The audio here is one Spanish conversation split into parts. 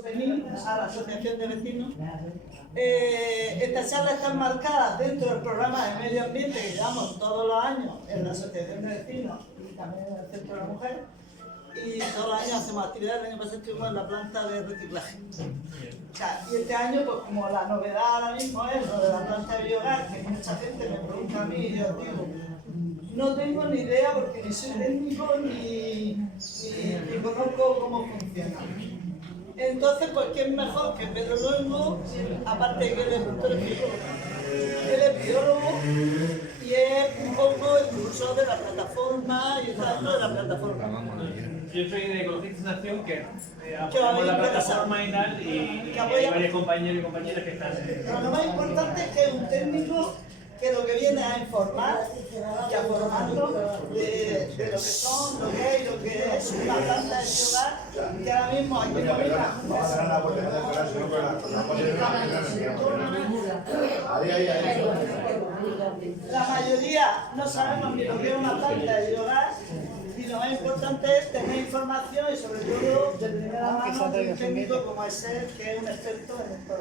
SOTENI, a la Asociación de Vecinos. Esta charla está enmarcada dentro del programa de medio ambiente que llevamos todos los años en la Asociación de Vecinos y también en el Centro de la Mujer. Y todos los años hacemos actividades. El año pasado estuvimos en la planta de reciclaje. O sea, y este año, pues como la novedad ahora mismo es lo de la planta de biogás, que mucha gente me pregunta a mí y yo digo, no tengo ni idea porque ni soy técnico ni conozco cómo funciona. Entonces, pues, ¿quién mejor que Pedro Luengo? Aparte de que él es doctor en biólogo. Él es biólogo y es un poco el impulsor de la plataforma y está dentro de la plataforma. Yo soy de Ecologistas en Acción, que apoyamos la plataforma y tal, y hay varios compañeros y compañeras que están... Pero lo más importante es que es un técnico que lo que viene a informar y a formarlo de lo que son, lo que es y lo que es una planta de biogás que ahora mismo aquí en Molina. La mayoría no sabemos ni lo que es una planta de biogás y lo más importante es tener información y sobre todo de primera mano de un técnico como es él, que es un experto en esto.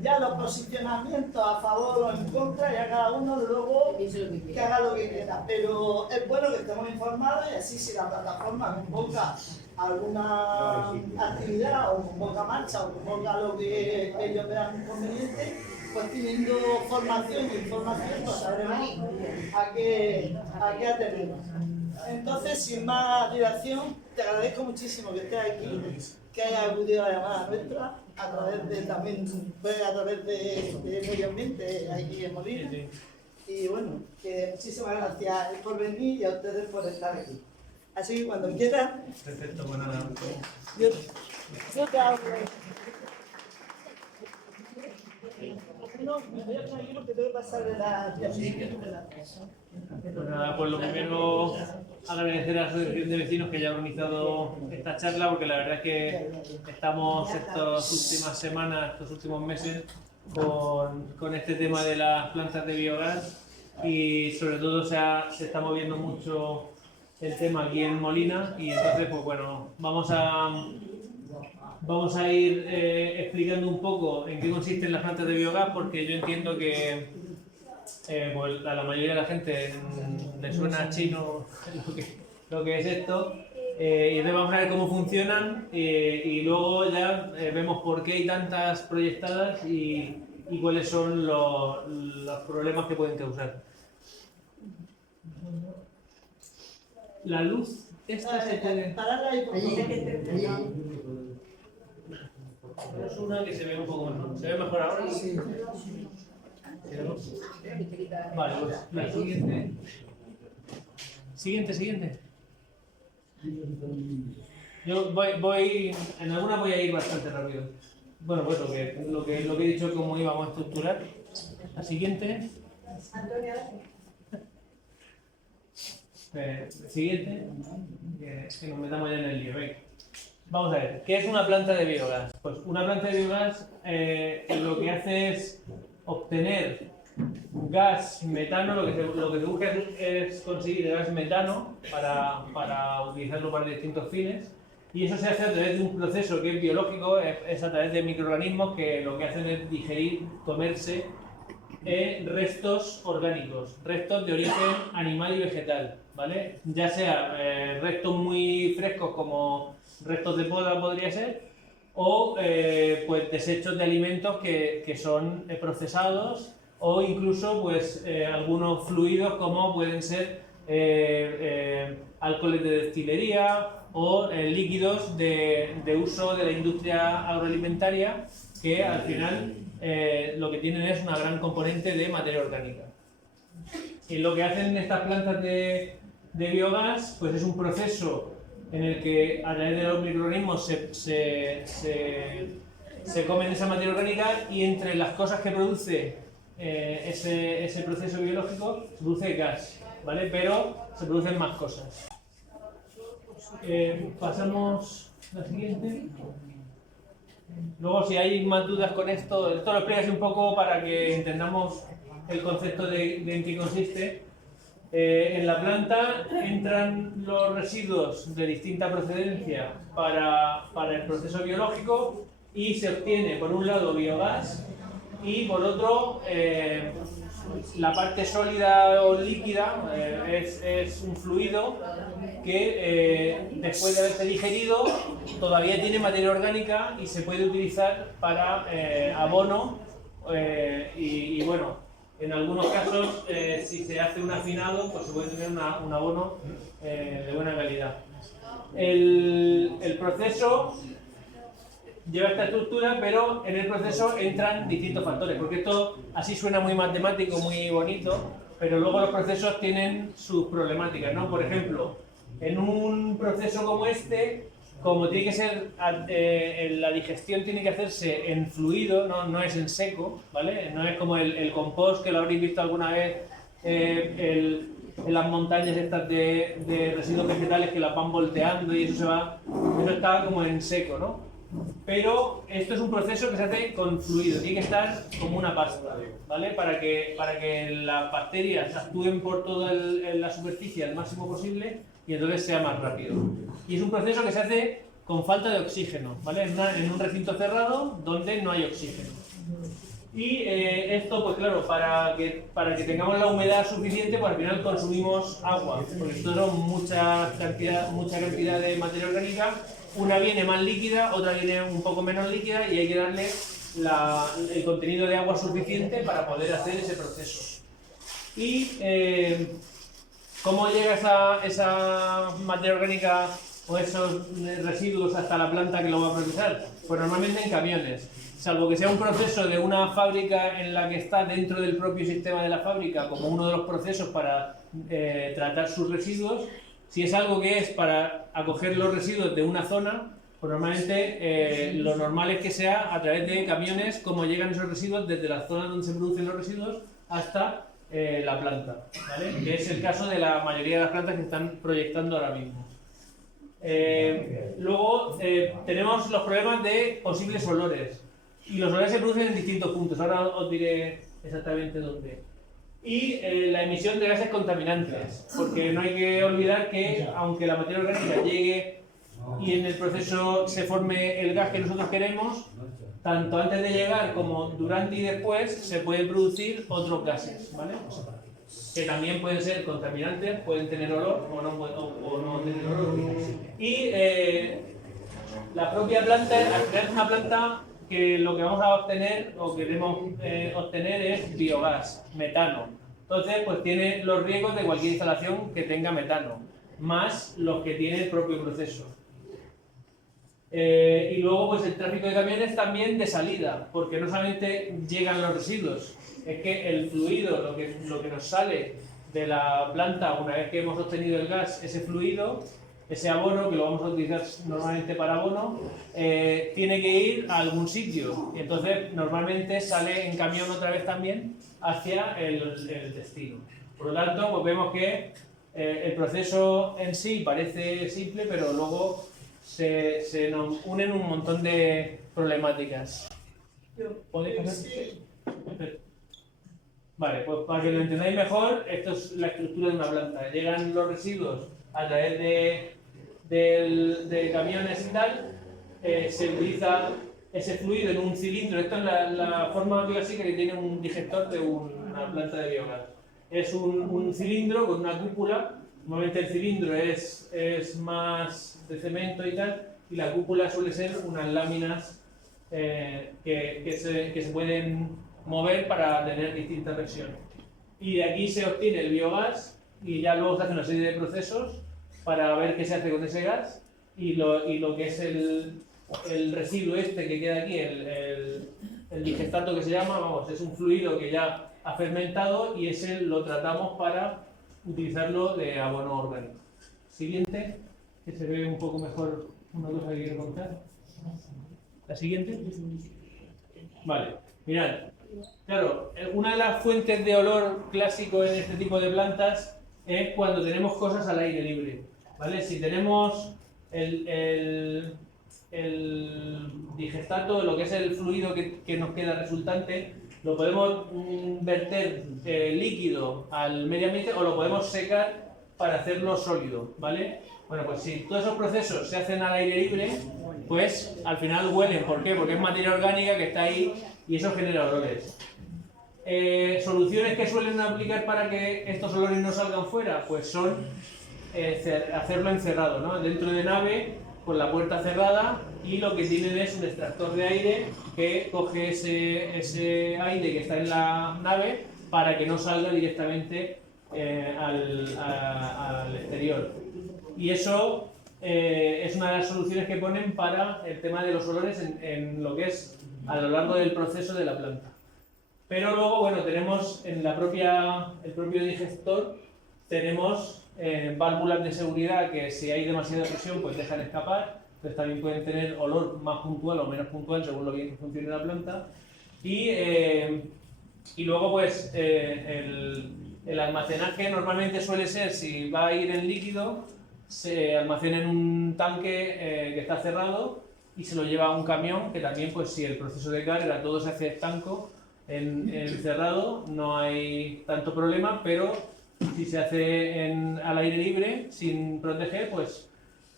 Ya los posicionamientos a favor o en contra, ya cada uno luego que haga lo que quiera, pero es bueno que estemos informados y así si la plataforma convoca alguna actividad o convoca marcha o convoca lo que ellos vean conveniente, pues teniendo formación y información pues sabremos a qué atendernos. Entonces, sin más dilación, te agradezco muchísimo que estés aquí, que hayas acudido a la llamada nuestra, a través de también, pues, a través de medio ambiente aquí en Molina. Y bueno, que muchísimas gracias por venir y a ustedes por estar aquí. Así que cuando quieran. Perfecto, bueno, nada. Yo te hablo. No, me voy a traer porque tengo que pasarle la diapositiva. Pues nada, pues lo primero, agradecer a la Asociación de Vecinos que haya organizado esta charla, porque la verdad es que estamos estas últimas semanas, estos últimos meses, con este tema de las plantas de biogás y sobre todo se está moviendo mucho el tema aquí en Molina y entonces, pues bueno, vamos a ir explicando un poco en qué consisten las plantas de biogás, porque yo entiendo que pues a la mayoría de la gente le suena chino lo que es esto, y entonces vamos a ver cómo funcionan y luego ya vemos por qué hay tantas proyectadas y cuáles son los problemas que pueden causar. La luz, esta se puede... Es una que se ve un poco mejor. ¿Se ve mejor ahora? Sí. Vale, pues la siguiente. Siguiente. Yo voy en algunas voy a ir bastante rápido. Bueno, pues lo que he dicho, cómo íbamos a estructurar. La siguiente. Siguiente. Que nos metamos ya en el lío. Vamos a ver, ¿qué es una planta de biogás? Pues una planta de biogás lo que hace es obtener gas metano, lo que se busca es conseguir gas metano para utilizarlo para distintos fines, y eso se hace a través de un proceso que es biológico, es a través de microorganismos que lo que hacen es digerir, comerse restos orgánicos, restos de origen animal y vegetal, ¿vale? Ya sea restos muy frescos como restos de poda podría ser, o pues desechos de alimentos que son procesados, o incluso pues algunos fluidos como pueden ser alcoholes de destilería o líquidos de uso de la industria agroalimentaria que al final lo que tienen es una gran componente de materia orgánica. Y lo que hacen estas plantas de biogás pues es un proceso en el que a través de los microorganismos se comen esa materia orgánica y entre las cosas que produce ese proceso biológico se produce gas, ¿vale? Pero se producen más cosas. Pasamos a la siguiente. Luego, si hay más dudas con esto lo explico así un poco para que entendamos el concepto de en qué consiste. En la planta entran los residuos de distinta procedencia para el proceso biológico y se obtiene por un lado biogás y por otro la parte sólida o líquida es un fluido que después de haberse digerido todavía tiene materia orgánica y se puede utilizar para abono y bueno, en algunos casos si se hace un afinado pues se puede tener un abono de buena calidad. El proceso lleva esta estructura, pero en el proceso entran distintos factores, porque esto así suena muy matemático, muy bonito, pero luego los procesos tienen sus problemáticas, ¿no? Por ejemplo, en un proceso como este, como tiene que ser, la digestión tiene que hacerse en fluido, no es en seco, ¿vale? No es como el compost, que lo habréis visto alguna vez en las montañas estas de residuos vegetales que las van volteando y eso está como en seco, ¿no? Pero esto es un proceso que se hace con fluido, tiene que estar como una pasta, ¿vale? Para que las bacterias actúen por toda la superficie al máximo posible y entonces sea más rápido. Y es un proceso que se hace con falta de oxígeno, ¿vale? En un recinto cerrado donde no hay oxígeno. Y esto, pues claro, para que tengamos la humedad suficiente, pues al final consumimos agua, porque esto son mucha cantidad de materia orgánica. Una viene más líquida, otra viene un poco menos líquida y hay que darle el contenido de agua suficiente para poder hacer ese proceso. Y ¿cómo llega esa materia orgánica o esos residuos hasta la planta que lo va a procesar? Pues normalmente en camiones, salvo que sea un proceso de una fábrica en la que está dentro del propio sistema de la fábrica como uno de los procesos para tratar sus residuos. Si es algo que es para acoger los residuos de una zona, pues normalmente lo normal es que sea a través de camiones como llegan esos residuos desde la zona donde se producen los residuos hasta la planta, ¿vale? Que es el caso de la mayoría de las plantas que están proyectando ahora mismo. Luego tenemos los problemas de posibles olores. Y los olores se producen en distintos puntos, ahora os diré exactamente dónde. Y la emisión de gases contaminantes, porque no hay que olvidar que aunque la materia orgánica llegue y en el proceso se forme el gas que nosotros queremos, tanto antes de llegar como durante y después se pueden producir otros gases, ¿vale? Que también pueden ser contaminantes, pueden tener olor o no tener olor. Y la propia planta, al crear una planta, que lo que vamos a obtener o queremos obtener es biogás, metano. Entonces, pues tiene los riesgos de cualquier instalación que tenga metano, más los que tiene el propio proceso. Y luego, pues el tráfico de camiones también de salida, porque no solamente llegan los residuos, es que el fluido, lo que nos sale de la planta una vez que hemos obtenido el gas, ese fluido, ese abono, que lo vamos a utilizar normalmente para abono, tiene que ir a algún sitio. Y entonces, normalmente sale en camión otra vez también hacia el destino. Por lo tanto, pues vemos que el proceso en sí parece simple, pero luego se nos unen un montón de problemáticas. ¿Podéis hacer? Vale, pues para que lo entendáis mejor, esto es la estructura de una planta. Llegan los residuos a través de camiones y tal, se utiliza ese fluido en un cilindro. Esta es la forma clásica que tiene un digestor de una planta de biogás. Es un cilindro con una cúpula. Normalmente el cilindro es más de cemento y tal, y la cúpula suele ser unas láminas que se pueden mover para tener distinta presión. Y de aquí se obtiene el biogás y ya luego se hace una serie de procesos para ver qué se hace con ese gas y lo que es el residuo este que queda aquí, el digestato que se llama, vamos, es un fluido que ya ha fermentado y ese lo tratamos para utilizarlo de abono orgánico. Siguiente, que se ve un poco mejor una cosa que quiero contar. La siguiente. Vale, mirad. Claro, una de las fuentes de olor clásico en este tipo de plantas es cuando tenemos cosas al aire libre, ¿vale? Si tenemos el digestato, lo que es el fluido que nos queda resultante, lo podemos verter líquido al medio ambiente o lo podemos secar para hacerlo sólido, ¿vale? Bueno, pues si todos esos procesos se hacen al aire libre, pues al final huelen. ¿Por qué? Porque es materia orgánica que está ahí y eso genera olores. Soluciones que suelen aplicar para que estos olores no salgan fuera, pues son hacerlo encerrado, ¿no? Dentro de nave, con la puerta cerrada, y lo que tienen es un extractor de aire que coge ese aire que está en la nave para que no salga directamente al exterior. Y eso es una de las soluciones que ponen para el tema de los olores en lo que es a lo largo del proceso de la planta. Pero luego, bueno, tenemos en el propio digestor, tenemos válvulas de seguridad que si hay demasiada presión pues dejan escapar. Entonces también pueden tener olor más puntual o menos puntual según lo bien que funcione la planta. Y luego pues el almacenaje normalmente suele ser, si va a ir en líquido, se almacena en un tanque que está cerrado y se lo lleva a un camión, que también pues si el proceso de carga todo se hace estanco, cerrado no hay tanto problema, pero si se hace al aire libre, sin proteger, pues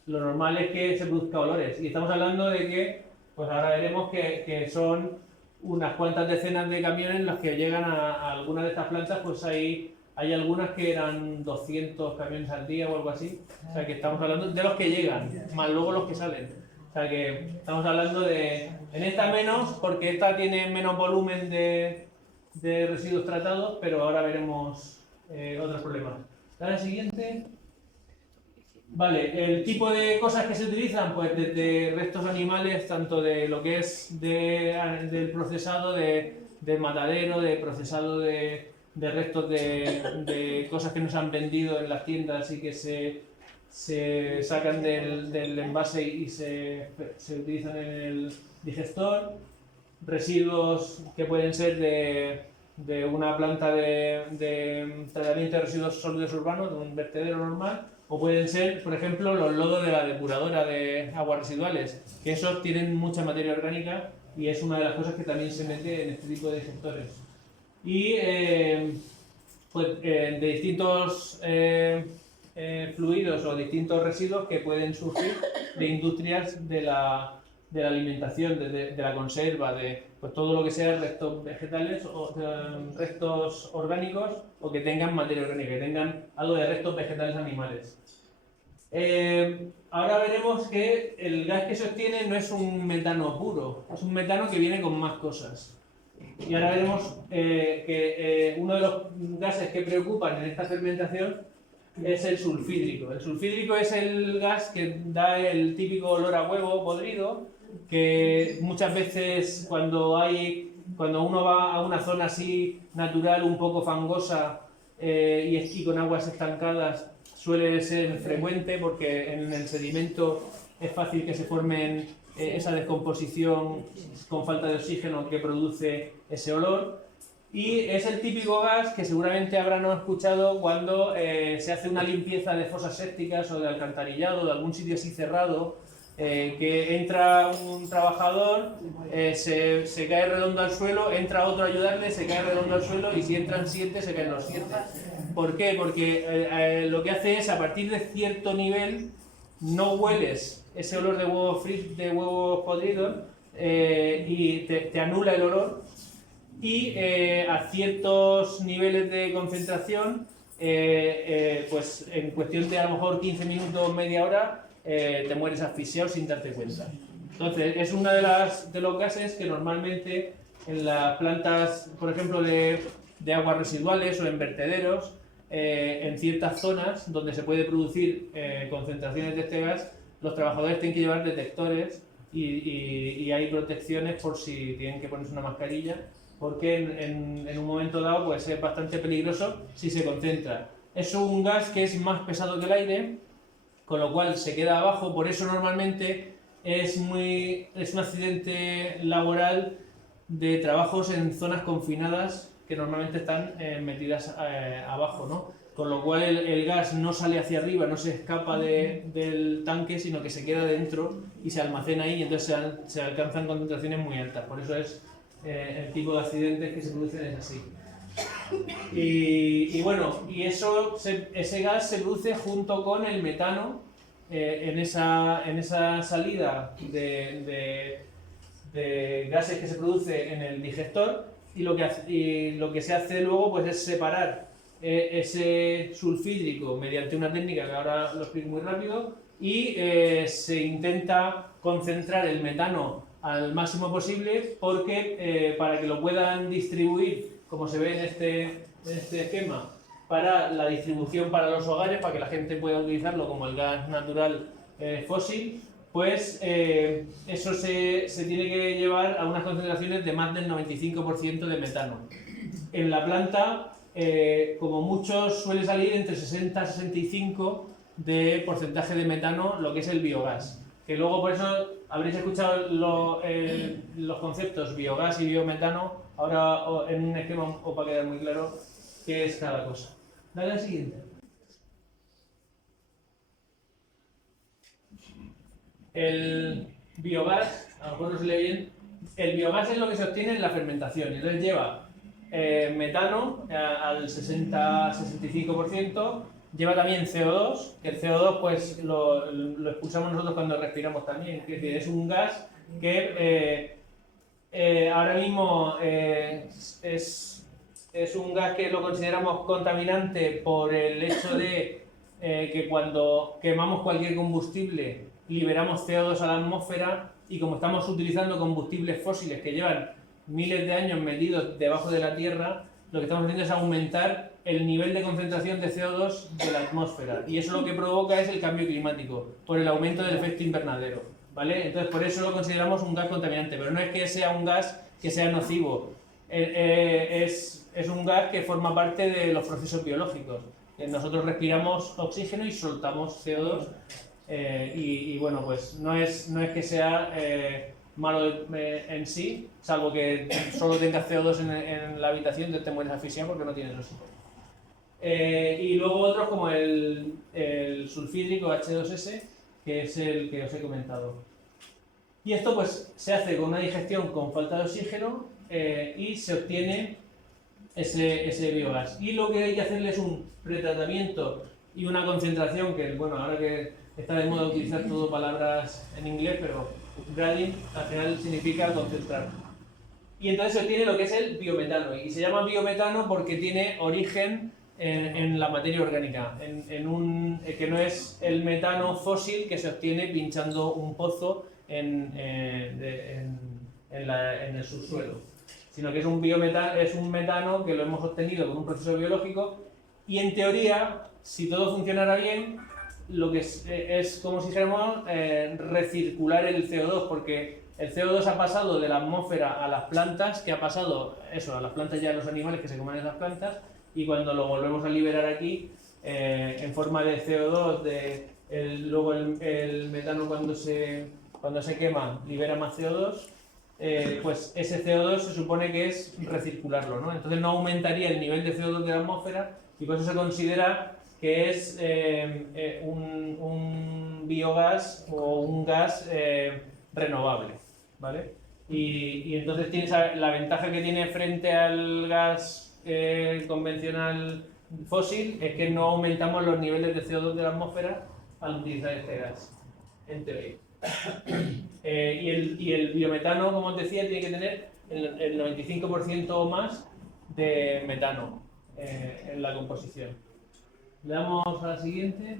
lo normal es que se produzca olores. Y estamos hablando de que, pues ahora veremos que son unas cuantas decenas de camiones los que llegan a algunas de estas plantas, pues hay algunas que eran 200 camiones al día o algo así. O sea que estamos hablando de los que llegan, más luego los que salen. O sea que estamos hablando de... En esta menos, porque esta tiene menos volumen de residuos tratados, pero ahora veremos otros problemas. La siguiente. Vale, el tipo de cosas que se utilizan, pues desde restos animales, tanto de lo que es del procesado de matadero, de procesado de restos de cosas que nos han vendido en las tiendas y que se sacan del envase y se utilizan en el digestor, residuos que pueden ser de una planta de tratamiento de residuos sólidos urbanos, de un vertedero normal, o pueden ser, por ejemplo, los lodos de la depuradora de aguas residuales, que esos tienen mucha materia orgánica y es una de las cosas que también se mete en este tipo de digestores. Y pues, de distintos fluidos o distintos residuos que pueden surgir de industrias de la alimentación, de la conserva, de pues, todo lo que sea restos vegetales o restos orgánicos o que tengan materia orgánica, que tengan algo de restos vegetales animales. Ahora veremos que el gas que se obtiene no es un metano puro, es un metano que viene con más cosas. Y ahora veremos que uno de los gases que preocupan en esta fermentación es el sulfídrico. El sulfídrico es el gas que da el típico olor a huevo podrido, que muchas veces cuando uno va a una zona así natural, un poco fangosa y con aguas estancadas, suele ser frecuente porque en el sedimento es fácil que se formen esa descomposición con falta de oxígeno que produce ese olor. Y es el típico gas que seguramente habrán escuchado cuando se hace una limpieza de fosas sépticas o de alcantarillado, de algún sitio así cerrado, que entra un trabajador, se cae redondo al suelo, entra otro a ayudarle, se cae redondo al suelo y si entran 7 se caen los 7. ¿Por qué? Porque lo que hace es, a partir de cierto nivel, no hueles ese olor de huevos podridos y te anula el olor. Y a ciertos niveles de concentración, pues en cuestión de a lo mejor 15 minutos, media hora, te mueres asfixiado sin darte cuenta. Entonces, es uno de los gases que normalmente en las plantas, por ejemplo, de aguas residuales o en vertederos, en ciertas zonas donde se puede producir concentraciones de este gas, los trabajadores tienen que llevar detectores y hay protecciones por si tienen que ponerse una mascarilla, porque en un momento dado pues, es bastante peligroso si se concentra. Es un gas que es más pesado que el aire, con lo cual se queda abajo, por eso normalmente es un accidente laboral de trabajos en zonas confinadas que normalmente están metidas abajo, ¿no? Con lo cual el gas no sale hacia arriba, no se escapa del tanque, sino que se queda dentro y se almacena ahí y entonces se alcanzan concentraciones muy altas. Por eso es el tipo de accidentes que se producen es así. Y bueno, ese gas se produce junto con el metano en esa salida de gases que se produce en el digestor, y lo que se hace luego pues es separar ese sulfídrico mediante una técnica que ahora lo explico muy rápido, y se intenta concentrar el metano al máximo posible porque para que lo puedan distribuir, como se ve en este esquema, para la distribución para los hogares, para que la gente pueda utilizarlo como el gas natural fósil, pues eso se tiene que llevar a unas concentraciones de más del 95% de metano. En la planta, como mucho, suele salir entre 60 y 65 de porcentaje de metano, lo que es el biogás. Que luego, por eso, habréis escuchado los conceptos biogás y biometano. Ahora en un esquema os va a quedar muy claro qué es cada cosa. Dale al siguiente. El biogás, a lo mejor no se lee bien, el biogás es lo que se obtiene en la fermentación. Entonces lleva metano al 60-65%, lleva también CO2, que el CO2 pues lo expulsamos nosotros cuando respiramos también. Es decir, es un gas que ahora mismo es un gas que lo consideramos contaminante por el hecho de que cuando quemamos cualquier combustible liberamos CO2 a la atmósfera, y como estamos utilizando combustibles fósiles que llevan miles de años metidos debajo de la Tierra, lo que estamos haciendo es aumentar el nivel de concentración de CO2 de la atmósfera, y eso lo que provoca es el cambio climático por el aumento del efecto invernadero, ¿vale? Entonces por eso lo consideramos un gas contaminante, pero no es que sea un gas que sea nocivo, es un gas que forma parte de los procesos biológicos. Nosotros respiramos oxígeno y soltamos CO2, y bueno, pues no es que sea malo en sí, salvo que solo tengas CO2 en la habitación, te mueres asfixiado porque no tienes oxígeno. Y luego otros como el sulfídrico H2S, que es el que os he comentado. Y esto pues se hace con una digestión con falta de oxígeno, y se obtiene ese biogás. Y lo que hay que hacerle es un pretratamiento y una concentración, que bueno, ahora que está de moda utilizar todo palabras en inglés, pero upgrading al final significa concentrar. Y entonces se obtiene lo que es el biometano, y se llama biometano porque tiene origen en la materia orgánica, que no es el metano fósil que se obtiene pinchando un pozo en el subsuelo, sino que es un metano que lo hemos obtenido con un proceso biológico, y en teoría, si todo funcionara bien, lo que es como si dijéramos recircular el CO2, porque el CO2 ha pasado de la atmósfera a las plantas, que ha pasado eso, a las plantas y a los animales que se comen esas plantas, y cuando lo volvemos a liberar aquí, en forma de CO2, luego el metano cuando se quema libera más CO2, pues ese CO2 se supone que es recircularlo, ¿no? Entonces no aumentaría el nivel de CO2 de la atmósfera, y por eso se considera que es un biogás o un gas renovable, ¿vale? Y entonces tienes la ventaja que tiene frente al gas convencional fósil, es que no aumentamos los niveles de CO2 de la atmósfera al utilizar este gas, en teoría. Y el biometano, como os decía, tiene que tener el 95% o más de metano en la composición. Le damos a la siguiente.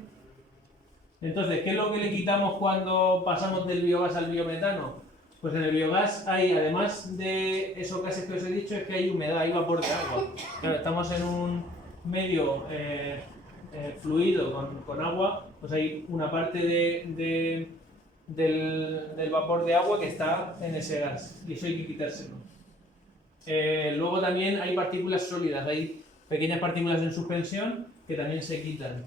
Entonces, ¿qué es lo que le quitamos cuando pasamos del biogás al biometano? Pues en el biogás hay, además de esos gases que os he dicho, es que hay humedad, hay vapor de agua. Claro, estamos en un medio fluido con agua, pues hay una parte del vapor de agua que está en ese gas, y eso hay que quitárselo. Luego también hay partículas sólidas, hay pequeñas partículas en suspensión que también se quitan.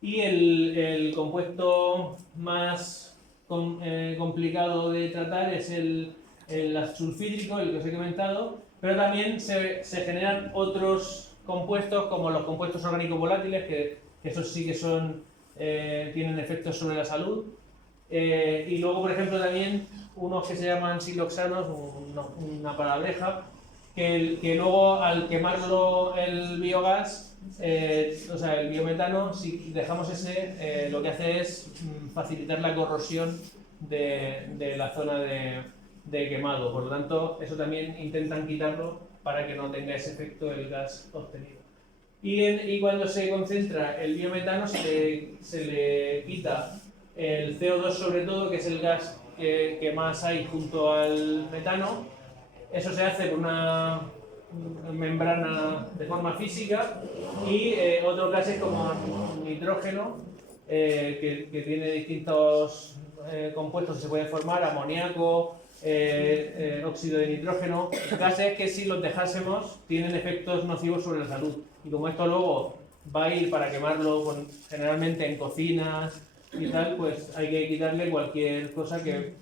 Y el compuesto más complicado de tratar es el sulfídrico, el que os he comentado, pero también se generan otros compuestos como los compuestos orgánicos volátiles, que esos sí que tienen efectos sobre la salud, Y luego, por ejemplo, también unos que se llaman siloxanos, una palabreja, que luego al quemarlo el biogás, o sea, el biometano, si dejamos ese, lo que hace es facilitar la corrosión de la zona de quemado. Por lo tanto, eso también intentan quitarlo para que no tenga ese efecto el gas obtenido. Y cuando se concentra el biometano, se le quita el CO2 sobre todo, que es el gas que más hay junto al metano. Eso se hace con una membrana de forma física y otros gases como nitrógeno, que tiene distintos compuestos que se pueden formar, amoníaco, óxido de nitrógeno, gases que si los dejásemos tienen efectos nocivos sobre la salud. Y como esto luego va a ir para quemarlo generalmente en cocinas y tal, pues hay que quitarle cualquier cosa que,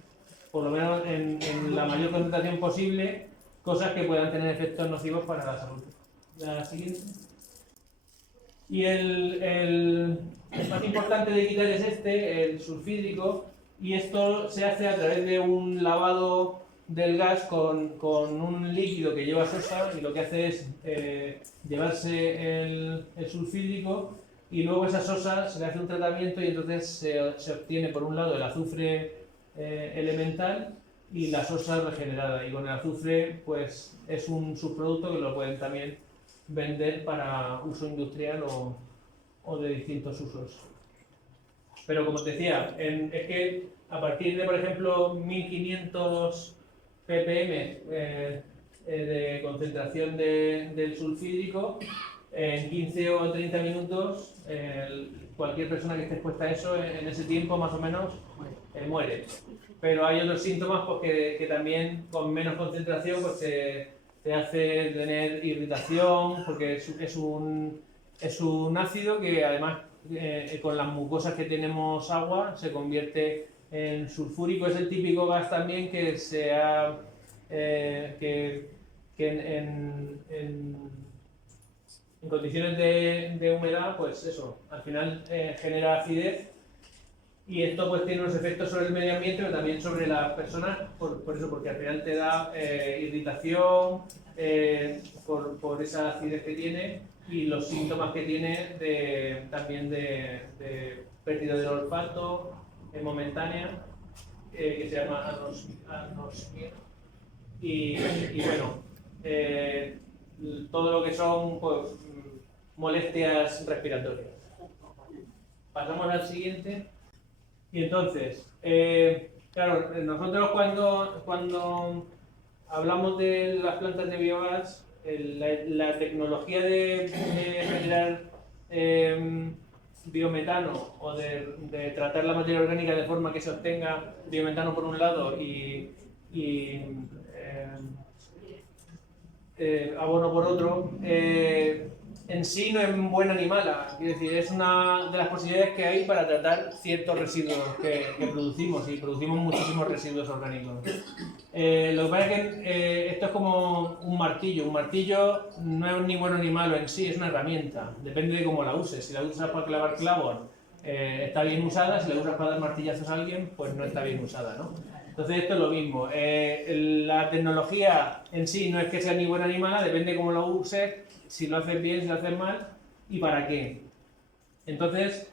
por lo menos en la mayor concentración posible, cosas que puedan tener efectos nocivos para la salud. La siguiente. Y el más importante de quitar es el sulfídrico, y esto se hace a través de un lavado del gas con un líquido que lleva sosa, y lo que hace es llevarse el sulfídrico, y luego esa sosa se le hace un tratamiento y entonces se obtiene por un lado el azufre elemental y la sosa regenerada, y con el azufre pues es un subproducto que lo pueden también vender para uso industrial o de distintos usos. Pero como os decía, es que a partir de, por ejemplo, 1500 ppm de concentración del sulfídrico, en 15 o 30 minutos, cualquier persona que esté expuesta a eso, en ese tiempo más o menos, muere. Pero hay otros síntomas pues, que también con menos concentración pues, te hace tener irritación, porque es un ácido que además con las mucosas que tenemos agua se convierte en sulfúrico. Es el típico gas también que en condiciones de humedad, pues eso, al final genera acidez, y esto pues tiene unos efectos sobre el medio ambiente, pero también sobre las personas, por eso, porque al final te da irritación por esa acidez que tiene, y los síntomas que tiene también de pérdida del olfato momentánea, que se llama anosmia, y bueno, todo lo que son pues, molestias respiratorias. Pasamos al siguiente. Y entonces, claro, nosotros cuando hablamos de las plantas de biogás, la tecnología de generar biometano o de tratar la materia orgánica de forma que se obtenga biometano por un lado y abono por otro, en sí no es buena ni mala. Quiero decir, es una de las posibilidades que hay para tratar ciertos residuos que producimos, y producimos muchísimos residuos orgánicos. Lo que pasa es que esto es como un martillo. Un martillo no es ni bueno ni malo en sí, es una herramienta. Depende de cómo la uses. Si la usas para clavar clavos, está bien usada. Si la usas para dar martillazos a alguien, pues no está bien usada, ¿no? Entonces esto es lo mismo. La tecnología en sí no es que sea ni buena ni mala, depende de cómo la uses, si lo haces bien, si lo haces mal y para qué. Entonces,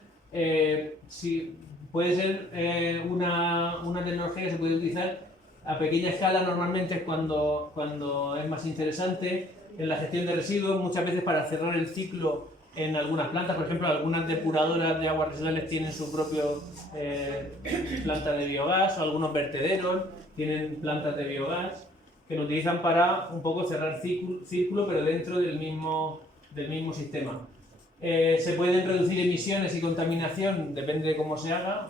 si puede ser una tecnología que se puede utilizar a pequeña escala. Normalmente es cuando es más interesante en la gestión de residuos, muchas veces para cerrar el ciclo en algunas plantas. Por ejemplo, algunas depuradoras de aguas residuales tienen su propio planta de biogás, o algunos vertederos tienen plantas de biogás que lo utilizan para un poco cerrar círculo, pero dentro del mismo sistema. Se pueden reducir emisiones y contaminación, depende de cómo se haga.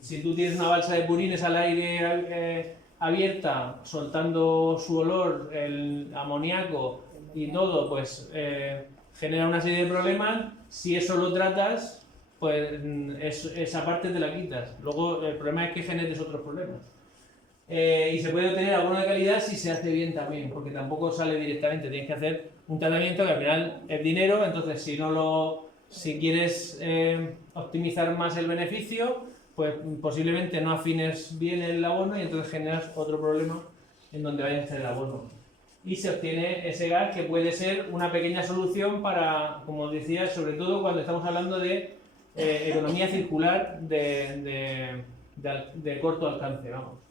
Si tú tienes una balsa de purines al aire abierta, soltando su olor, el amoníaco y todo, pues genera una serie de problemas. Si eso lo tratas, pues esa parte te la quitas. Luego el problema es que generes otros problemas. Y se puede obtener abono de calidad si se hace bien también, porque tampoco sale directamente. Tienes que hacer un tratamiento que al final es dinero. Entonces si quieres optimizar más el beneficio, pues posiblemente no afines bien el abono y entonces generas otro problema en donde vaya a estar el abono. Y se obtiene ese gas que puede ser una pequeña solución para, como decía, sobre todo cuando estamos hablando de economía circular de corto alcance, vamos.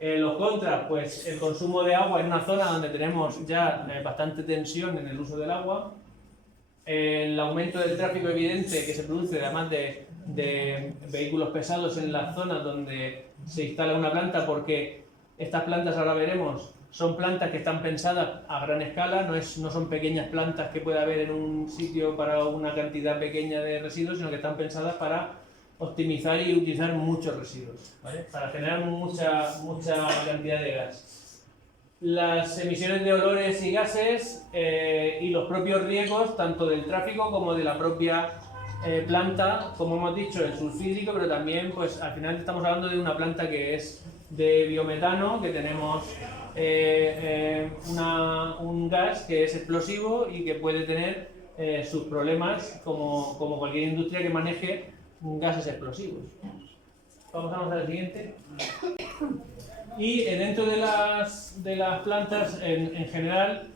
Los contras, pues el consumo de agua en una zona donde tenemos ya bastante tensión en el uso del agua, el aumento del tráfico evidente que se produce además de vehículos pesados en las zonas donde se instala una planta, porque estas plantas, ahora veremos, son plantas que están pensadas a gran escala, no son pequeñas plantas que pueda haber en un sitio para una cantidad pequeña de residuos, sino que están pensadas para optimizar y utilizar muchos residuos, ¿vale? Para generar mucha cantidad de gas. Las emisiones de olores y gases y los propios riesgos, tanto del tráfico como de la propia planta, como hemos dicho, el sulfídrico, pero también, pues al final estamos hablando de una planta que es de biometano, que tenemos un gas que es explosivo y que puede tener sus problemas como cualquier industria que maneje gases explosivos. Vamos a pasar al siguiente. Y dentro de las plantas, en general,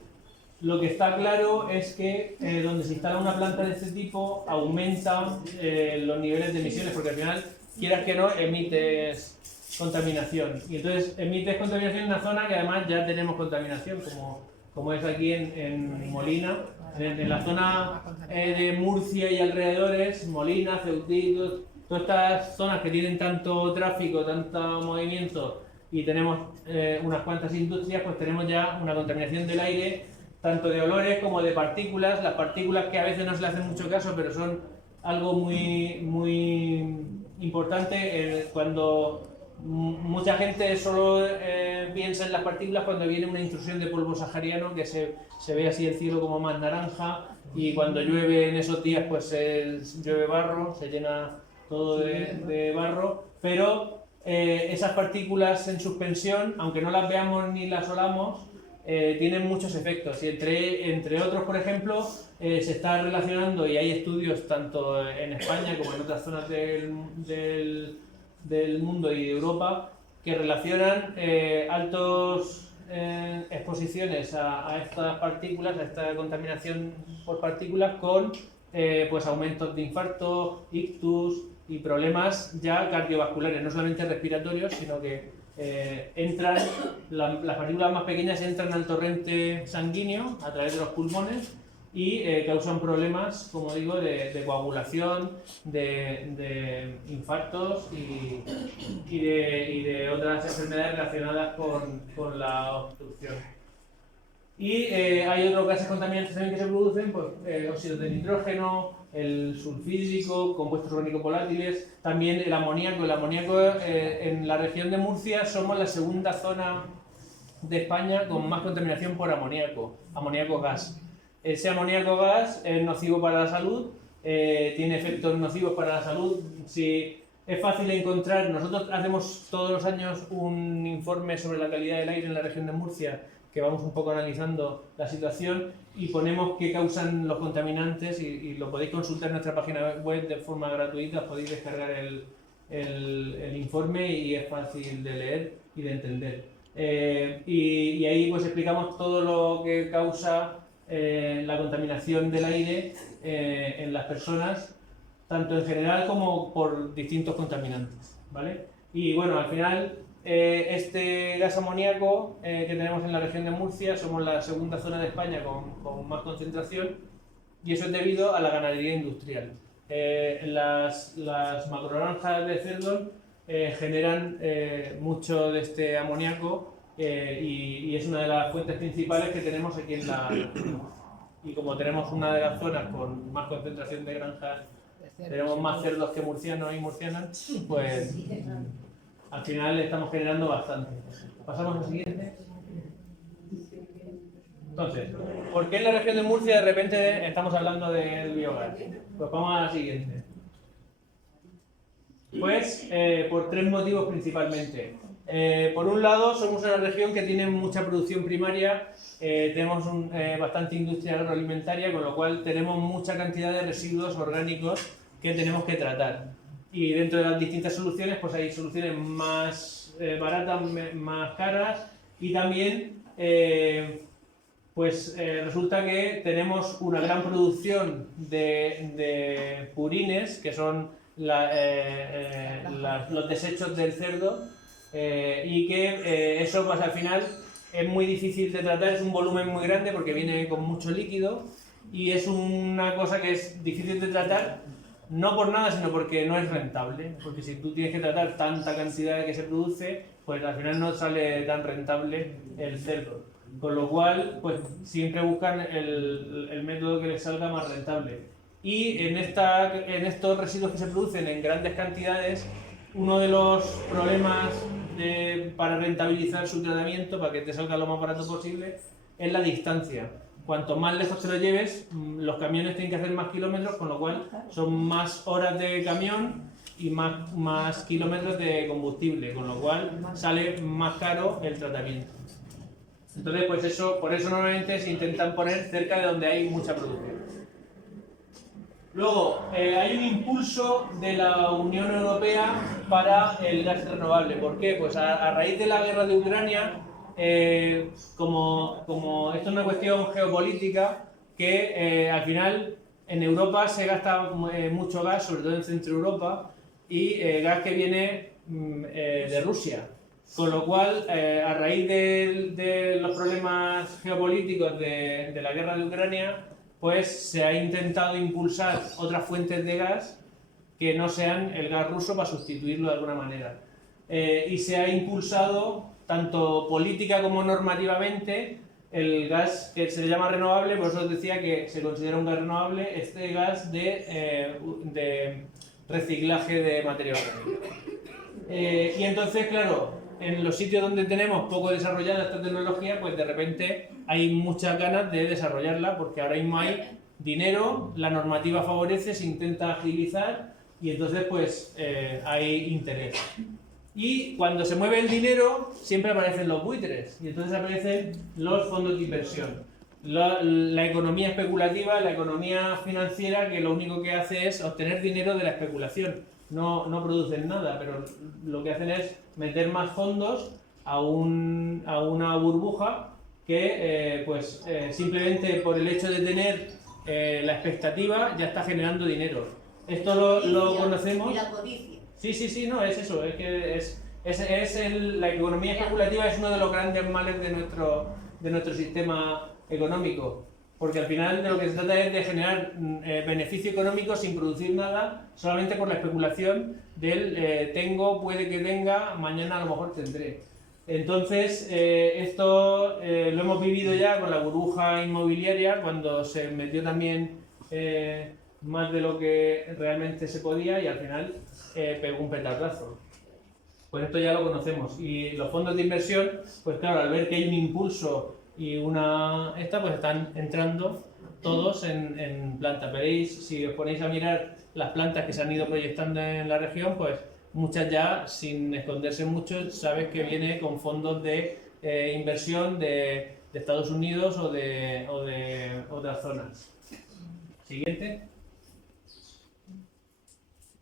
lo que está claro es que donde se instala una planta de este tipo aumentan los niveles de emisiones, porque al final, quieras que no, emites contaminación. Y entonces emites contaminación en una zona que además ya tenemos contaminación, como es aquí en Molina. En la zona de Murcia y alrededores, Molina, Ceutí, todas estas zonas que tienen tanto tráfico, tanto movimiento y tenemos unas cuantas industrias, pues tenemos ya una contaminación del aire, tanto de olores como de partículas. Las partículas, que a veces no se le hace mucho caso, pero son algo muy importante cuando mucha gente solo piensa en las partículas cuando viene una intrusión de polvo sahariano, que se ve así el cielo como más naranja, y cuando llueve en esos días pues llueve barro, se llena todo de barro, pero esas partículas en suspensión, aunque no las veamos ni las olamos, tienen muchos efectos, y entre otros, por ejemplo, se está relacionando, y hay estudios tanto en España como en otras zonas del mundo y de Europa, que relacionan altas exposiciones a estas partículas, a esta contaminación por partículas, con pues aumentos de infarto, ictus y problemas ya cardiovasculares, no solamente respiratorios, sino que las partículas más pequeñas entran al torrente sanguíneo a través de los pulmones y causan problemas, como digo, de coagulación, de infartos y de otras enfermedades relacionadas con la obstrucción. Y hay otros gases contaminantes también que se producen, pues óxidos de nitrógeno, el sulfídrico, compuestos orgánicos volátiles, también el amoníaco. El amoníaco, en la región de Murcia somos la segunda zona de España con más contaminación por amoníaco gas. Ese amoníaco gas es nocivo para la salud, tiene efectos nocivos para la salud. Si es fácil encontrar, nosotros hacemos todos los años un informe sobre la calidad del aire en la región de Murcia, que vamos un poco analizando la situación y ponemos qué causan los contaminantes, y lo podéis consultar en nuestra página web de forma gratuita. Podéis descargar el informe y es fácil de leer y de entender. Y ahí pues explicamos todo lo que causa la contaminación del aire en las personas, tanto en general como por distintos contaminantes, ¿vale? Y bueno, al final este gas amoníaco que tenemos en la región de Murcia, somos la segunda zona de España con más concentración, y eso es debido a la ganadería industrial. Las macrogranjas de cerdos generan mucho de este amoníaco, y es una de las fuentes principales que tenemos aquí y como tenemos una de las zonas con más concentración de granjas, tenemos más cerdos que murcianos y murcianas, pues al final estamos generando bastante. Pasamos al siguiente. Entonces, ¿por qué en la región de Murcia de repente estamos hablando del biogás? Pues vamos a la siguiente. Pues por tres motivos principalmente. Por un lado, somos una región que tiene mucha producción primaria, tenemos bastante industria agroalimentaria, con lo cual tenemos mucha cantidad de residuos orgánicos que tenemos que tratar. y dentro de las distintas soluciones pues hay soluciones más baratas, más caras, y también resulta que tenemos una gran producción de purines, que son los desechos del cerdo, y que eso pues al final es muy difícil de tratar, es un volumen muy grande porque viene con mucho líquido, y es una cosa que es difícil de tratar, no por nada, sino porque no es rentable, porque si tú tienes que tratar tanta cantidad que se produce, pues al final no sale tan rentable el cerdo. Con lo cual, pues siempre buscan el método que les salga más rentable. Y en estos residuos que se producen en grandes cantidades, uno de los problemas para rentabilizar su tratamiento, para que te salga lo más barato posible, es la distancia. Cuanto más lejos te lo lleves, los camiones tienen que hacer más kilómetros, con lo cual son más horas de camión y más kilómetros de combustible, con lo cual sale más caro el tratamiento. Entonces, pues por eso normalmente se intentan poner cerca de donde hay mucha producción. Luego, hay un impulso de la Unión Europea para el gas renovable. ¿Por qué? Pues a raíz de la guerra de Ucrania, como esto es una cuestión geopolítica, que al final en Europa se gasta mucho gas, sobre todo en Centro Europa, y gas que viene de Rusia. Con lo cual, a raíz de los problemas geopolíticos de la guerra de Ucrania, pues se ha intentado impulsar otras fuentes de gas que no sean el gas ruso para sustituirlo de alguna manera. Y se ha impulsado, tanto política como normativamente, el gas que se le llama renovable. Por eso os decía que se considera un gas renovable este gas de reciclaje de materia orgánica. Y entonces, claro, en los sitios donde tenemos poco desarrollada esta tecnología, pues de repente hay muchas ganas de desarrollarla, porque ahora mismo hay dinero, la normativa favorece, se intenta agilizar, y entonces pues hay interés. Y cuando se mueve el dinero, siempre aparecen los buitres, y entonces aparecen los fondos de inversión. La economía especulativa, la economía financiera, que lo único que hace es obtener dinero de la especulación. No producen nada, pero lo que hacen es meter más fondos a una burbuja que simplemente por el hecho de tener la expectativa ya está generando dinero. Esto lo conocemos. Y la codicia. Sí, no, es eso, es que la economía especulativa es uno de los grandes males de nuestro sistema económico. Porque al final de lo que se trata es de generar beneficio económico sin producir nada, solamente por la especulación del tengo, puede que tenga, mañana a lo mejor tendré. Entonces, esto lo hemos vivido ya con la burbuja inmobiliaria, cuando se metió también más de lo que realmente se podía, y al final pegó un petardazo. Pues esto ya lo conocemos. Y los fondos de inversión, pues claro, al ver que hay un impulso y pues están entrando todos en plantas. Veréis, si os ponéis a mirar las plantas que se han ido proyectando en la región, pues muchas ya, sin esconderse mucho, sabes que viene con fondos de inversión de Estados Unidos o de otras zonas. Siguiente.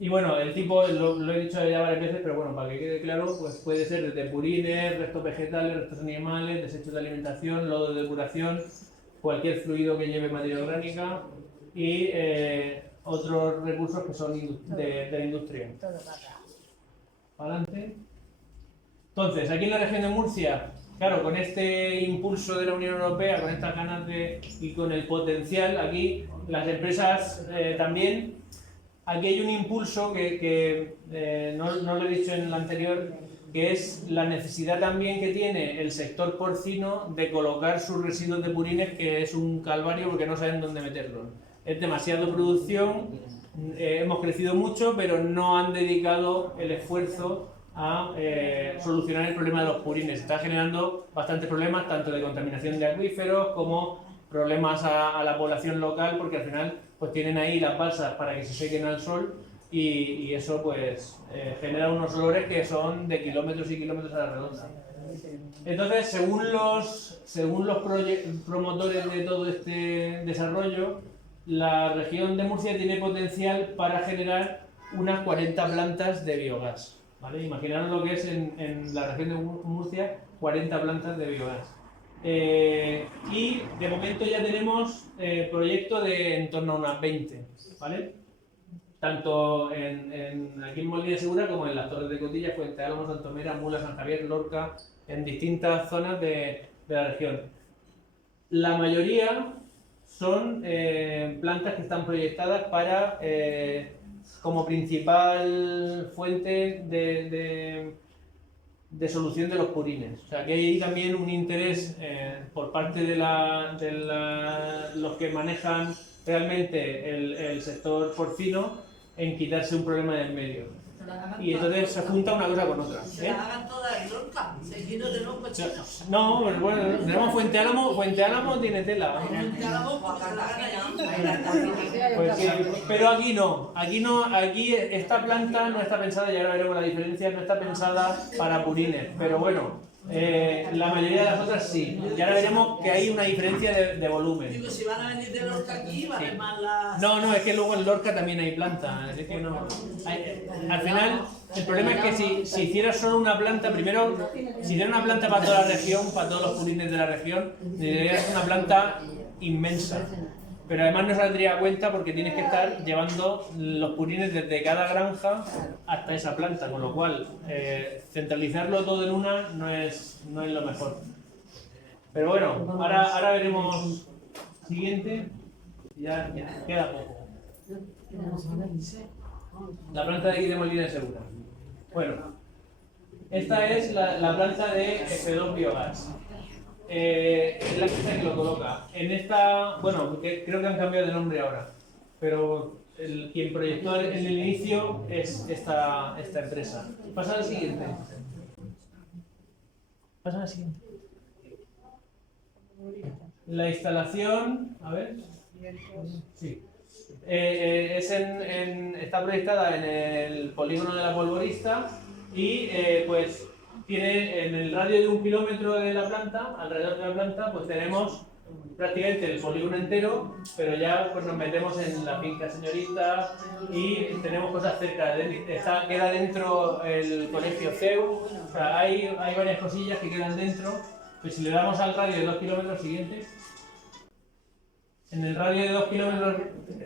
Y bueno, el tipo, lo he dicho ya varias veces, pero bueno, para que quede claro, pues puede ser desde purines, restos vegetales, restos animales, desechos de alimentación, lodo de depuración, cualquier fluido que lleve materia orgánica y otros recursos que son de la industria. Todo para atrás. Adelante. Entonces, aquí en la región de Murcia, claro, con este impulso de la Unión Europea, con estas ganas y con el potencial, aquí las empresas también. Aquí hay un impulso que no lo he dicho en el anterior, que es la necesidad también que tiene el sector porcino de colocar sus residuos de purines, que es un calvario porque no saben dónde meterlos. Es demasiada producción, hemos crecido mucho, pero no han dedicado el esfuerzo a solucionar el problema de los purines. Está generando bastantes problemas, tanto de contaminación de acuíferos como problemas a la población local, porque al final pues tienen ahí las balsas para que se sequen al sol, y eso pues genera unos olores que son de kilómetros y kilómetros a la redonda. Entonces, según los promotores de todo este desarrollo, la región de Murcia tiene potencial para generar unas 40 plantas de biogás. ¿Vale? Imaginaros lo que es en la región de Murcia, 40 plantas de biogás. Y de momento ya tenemos proyectos de en torno a unas 20, ¿vale? Tanto aquí en Molina de Segura como en las Torres de Cotilla, Fuente Álamo, Santomera, Mula, San Javier, Lorca, en distintas zonas de la región. La mayoría son plantas que están proyectadas para como principal fuente de solución de los purines. O sea, que hay también un interés por parte de los que manejan realmente el sector porcino en quitarse un problema del medio. Y entonces se junta una cosa con otra. Se la hagan todas en Lorca, seguido de los cochinos. No, pero bueno, tenemos Fuente Álamo tiene tela. Fuente Álamo, pues que la hagan allí. Pues sí, pero aquí no, aquí esta planta no está pensada, y ahora veremos la diferencia, no está pensada para purines, pero bueno, la mayoría de las otras sí, y ahora veremos que hay una diferencia de volumen. Digo, si van a venir de Lorca aquí, valen Sí. más las... No, es que luego en Lorca también hay planta, así que no. Al final, el problema es que si hicieras solo una planta, primero, si hicieras una planta para toda la región, para todos los purines de la región, necesitarías una planta inmensa. Pero además no saldría a cuenta porque tienes que estar llevando los purines desde cada granja hasta esa planta, con lo cual centralizarlo todo en una no es lo mejor. Pero bueno, ahora veremos siguiente. Ya queda poco. La planta de aquí de Molina de Segura. Bueno, esta es la planta de F2 Biogás. Es la empresa que lo coloca. En esta, bueno, creo que han cambiado de nombre ahora, pero quien proyectó en el inicio es esta empresa. Pasa al siguiente. Pasa al siguiente. La instalación, a ver. Sí. Está proyectada en el polígono de la Polvorista y pues tiene en el radio de 1 kilómetro de la planta, alrededor de la planta, pues tenemos prácticamente el polígono entero, pero ya pues nos metemos en la finca Señorita y tenemos cosas cerca. Queda dentro el colegio CEU, o sea, hay varias cosillas que quedan dentro. Pues si le damos al radio de 2 kilómetros siguiente, en el radio de 2 kilómetros,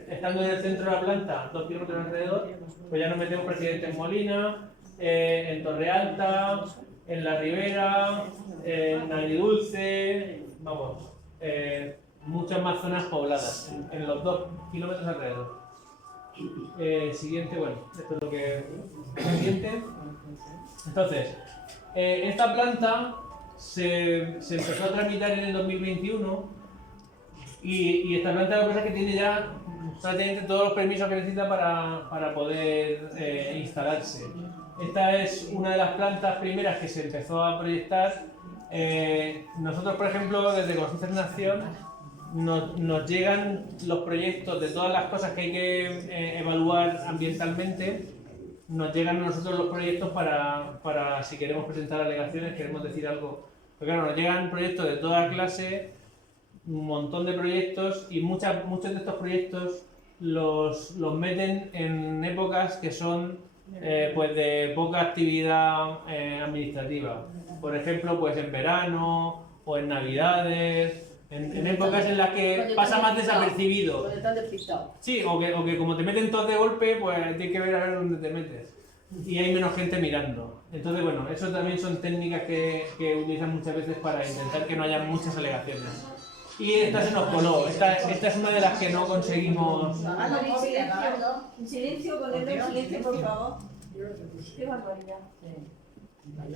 estando en el centro de la planta, 2 kilómetros alrededor, pues ya nos metemos presidente en Molina, en Torre Alta, en La Ribera, en Agridulce, vamos, muchas más zonas pobladas, en los 2 kilómetros alrededor. Siguiente, bueno, esto es lo que siguiente. Entonces, esta planta se empezó a tramitar en el 2021 y esta planta lo que pasa es que tiene ya prácticamente todos los permisos que necesita para poder instalarse. Esta es una de las plantas primeras que se empezó a proyectar. Nosotros, por ejemplo, desde Concernación nos llegan los proyectos de todas las cosas que hay que evaluar ambientalmente. Nos llegan a nosotros los proyectos para si queremos presentar alegaciones, queremos decir algo. Porque claro, nos llegan proyectos de toda clase, un montón de proyectos, y muchos de estos proyectos los meten en épocas que son pues de poca actividad administrativa. Por ejemplo, pues en verano o en navidades, en épocas en las que pasa más desapercibido. Sí, o que como te meten todos de golpe, pues tienes que ver a ver dónde te metes. Y hay menos gente mirando. Entonces, bueno, eso también son técnicas que utilizan muchas veces para intentar que no haya muchas alegaciones. Y esta se nos coló. Esta es una de las que no conseguimos. En silencio, ponedlo en silencio, por favor. Qué barbaridad.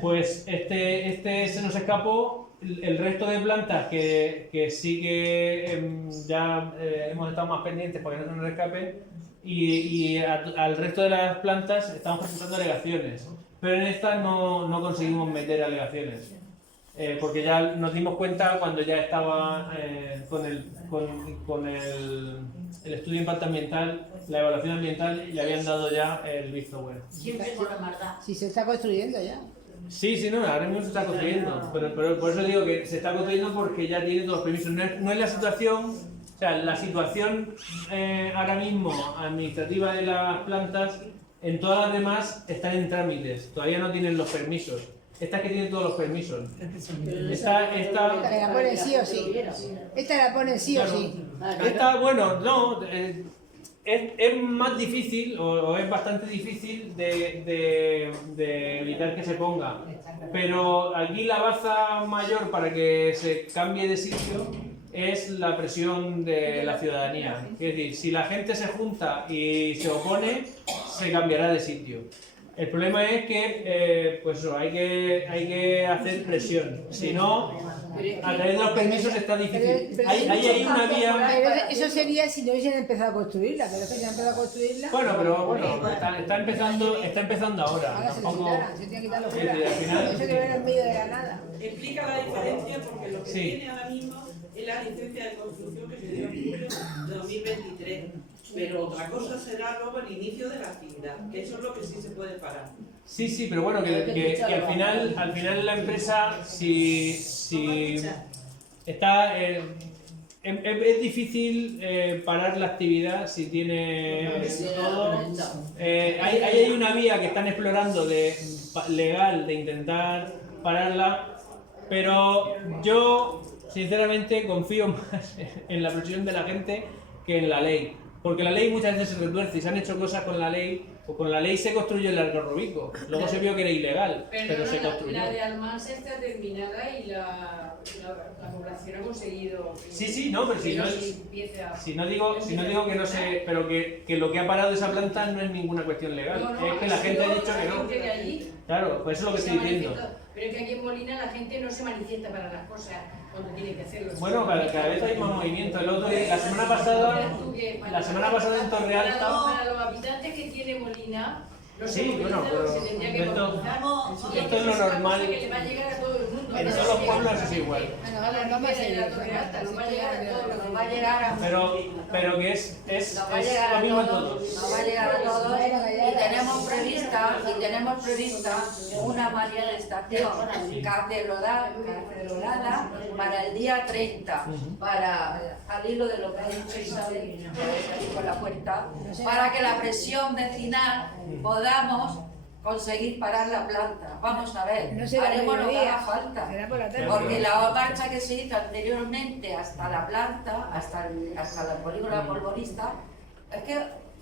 Pues este se nos escapó. El resto de plantas que sí que ya hemos estado más pendientes para que no se nos escapen, y al resto de las plantas estamos presentando alegaciones, pero en esta no conseguimos meter alegaciones, porque ya nos dimos cuenta cuando ya estaba con el estudio de impacto ambiental, la evaluación ambiental, y habían dado ya el visto bueno. Siempre con la maldad. Si se está construyendo ya. Sí, no, ahora mismo se está construyendo, pero por eso digo que se está construyendo porque ya tiene todos los permisos. No es la situación, o sea, la situación ahora mismo administrativa de las plantas En todas las demás están en trámites, todavía no tienen los permisos. Esta es que tiene todos los permisos. Esta la ponen sí o sí. Esta la ponen sí o sí. Esta, bueno, no, es más difícil o es bastante difícil de evitar que se ponga. Pero aquí la baza mayor para que se cambie de sitio es la presión de la ciudadanía. Es decir, si la gente se junta y se opone, se cambiará de sitio. El problema es que pues eso, hay que hacer presión. Si no, a través de los permisos está difícil. Ahí hay una vía. Pero eso sería si no hubiesen empezado a construirla, pero es que ya han empezado a construirla. Bueno, está empezando ahora. Ahora se lo Tampoco. quitaran, se tiene que quitarlo Sí, fuera. al final. Eso que ver en medio de la nada. Explica la diferencia porque lo que Sí. tiene ahora mismo es la licencia de construcción que se dio en julio de 2023. Pero otra cosa será luego el inicio de la actividad, que eso es lo que sí se puede parar. Sí, pero bueno, que al final la empresa, si está. Es difícil parar la actividad si tiene todo. Hay una vía que están explorando legal de intentar pararla, pero yo sinceramente confío más en la presión de la gente que en la ley. Porque la ley muchas veces se retuerce y se han hecho cosas con la ley, o con la ley se construyó el Arco Robico, luego se vio que era ilegal, pero se construyó. La de Almansa está terminada y la población ha conseguido No, pero si no digo que no se, pero que lo que ha parado esa planta no es ninguna cuestión legal, es que la gente ha dicho que no. Claro, pues eso es lo que estoy diciendo. Pero es que aquí en Molina la gente no se manifiesta para las cosas cuando tiene que hacerlo. Bueno, cada vez hay más movimiento. La semana pasada en Torreal. Para los habitantes que tiene Molina, los Sí, bueno, pero se tendría que esto movilizar. es lo normal. Que le va a llegar a todo el mundo. En todos los pueblos es igual. Bueno, ahora vamos a seguir. La Torre Alta, no va a llegar a todos. Nos va a llegar a... Pero que es Nos va a llegar lo a mismo en todos, todos. nos va a llegar a todos y tenemos prevista una manifestación cacerolada para el día 30, para al hilo de lo que ha dicho Isabel, por la puerta, para que la presión vecinal podamos conseguir parar la planta. Vamos a ver, No será haremos lo que mediodía, haga falta. será por la tarde. Porque la marcha que se hizo anteriormente hasta la planta, hasta el polígono de polvorista, es que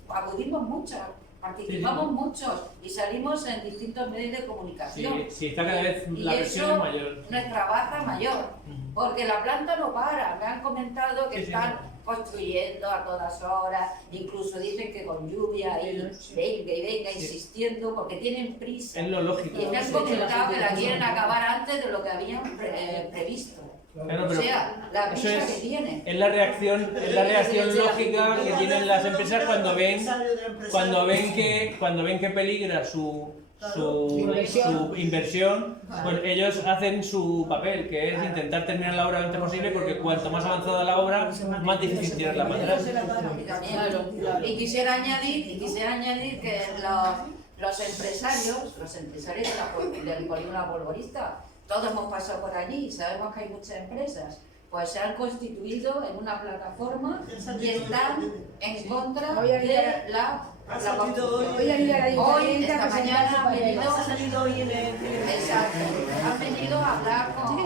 acudimos muchos, participamos muchos y salimos en distintos medios de comunicación. Sí, está cada vez la Y presión eso, es mayor. nuestra baza mayor, porque la planta no para. Me han comentado que están construyendo a todas horas, incluso dicen que con lluvia y venga insistiendo porque tienen prisa. Es lo lógico. Y me han comentado que la quieren acabar antes de lo que habían previsto. Claro, O pero sea, la eso prisa es- que tienen. Es la reacción lógica que tienen las empresas cuando ven que peligra su inversión, pues ellos hacen su papel, que es intentar terminar la obra lo antes posible, porque cuanto más avanzada la obra, más difícil tirarla para atrás. Y quisiera añadir que los empresarios del polígono polvorista, todos hemos pasado por allí y sabemos que hay muchas empresas, pues se han constituido en una plataforma y están en contra de la construcción. Voy a ir a la Hoy, ayuntamiento esta a presentar mañana, su han venido, papel. Ha salido hoy en el... exacto, han venido a hablar con... Sí,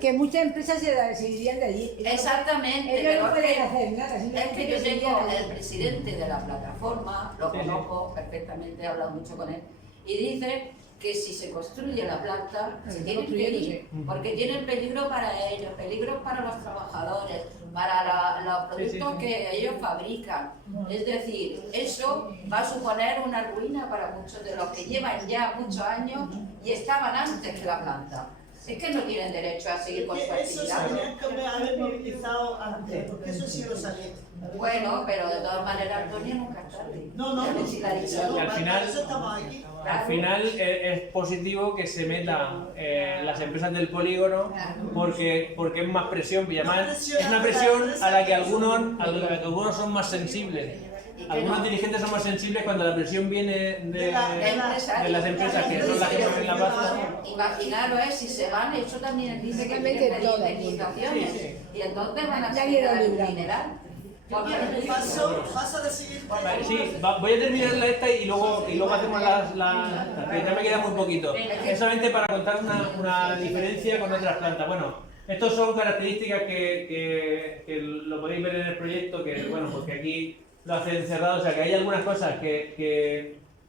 que muchas empresas se irían de allí. Exactamente, Ellos pero no pueden es que- hacer nada. es simplemente que yo se tengo irían de el allí. presidente de la plataforma, lo conozco perfectamente, he hablado mucho con él, y dice que si se construye la planta, se tienen que ir, porque tienen peligro para ellos, peligro para los trabajadores, para los productos que ellos fabrican. Es decir, eso va a suponer una ruina para muchos de los que llevan ya muchos años y estaban antes que la planta. Es que no tienen derecho a seguir con su Eso se actividad. tenían que haber movilizado antes, porque eso sí lo sabía. Bueno, pero de todas maneras, Antonio nunca es tarde. No, Ya ves si la ha dicho. Y al final- Por eso estamos aquí. Al final es positivo que se metan las empresas del polígono porque es más presión, y además es una presión a la que algunos son más sensibles. Algunos dirigentes son más sensibles cuando la presión viene de las empresas que son las que ponen la baza. Imaginaros, si se van, eso también dice que Prácticamente tienen todo el indemnizaciones. Sí, sí. Y entonces van a Nadie tener lo un libra. dineral. Paso de seguir. Vale, sí, voy a terminar esta y luego hacemos que ya me queda muy poquito. Es solamente para contar una diferencia con otras plantas. Bueno, estas son características que lo podéis ver en el proyecto, que bueno, porque aquí lo hacen encerrado, o sea que hay algunas cosas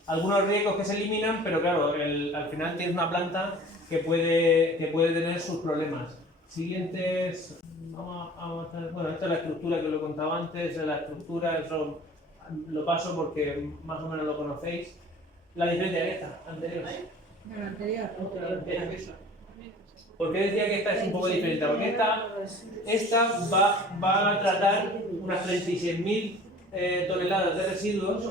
algunos riesgos que se eliminan, pero claro, al final tienes una planta que puede tener sus problemas. Siguientes, bueno, esta es la estructura que lo he contado antes, la estructura, eso lo paso porque más o menos lo conocéis. La diferencia es esta, anterior. La anterior. ¿Por qué decía que esta es un poco diferente? Porque esta va a tratar unas 36.000 toneladas de residuos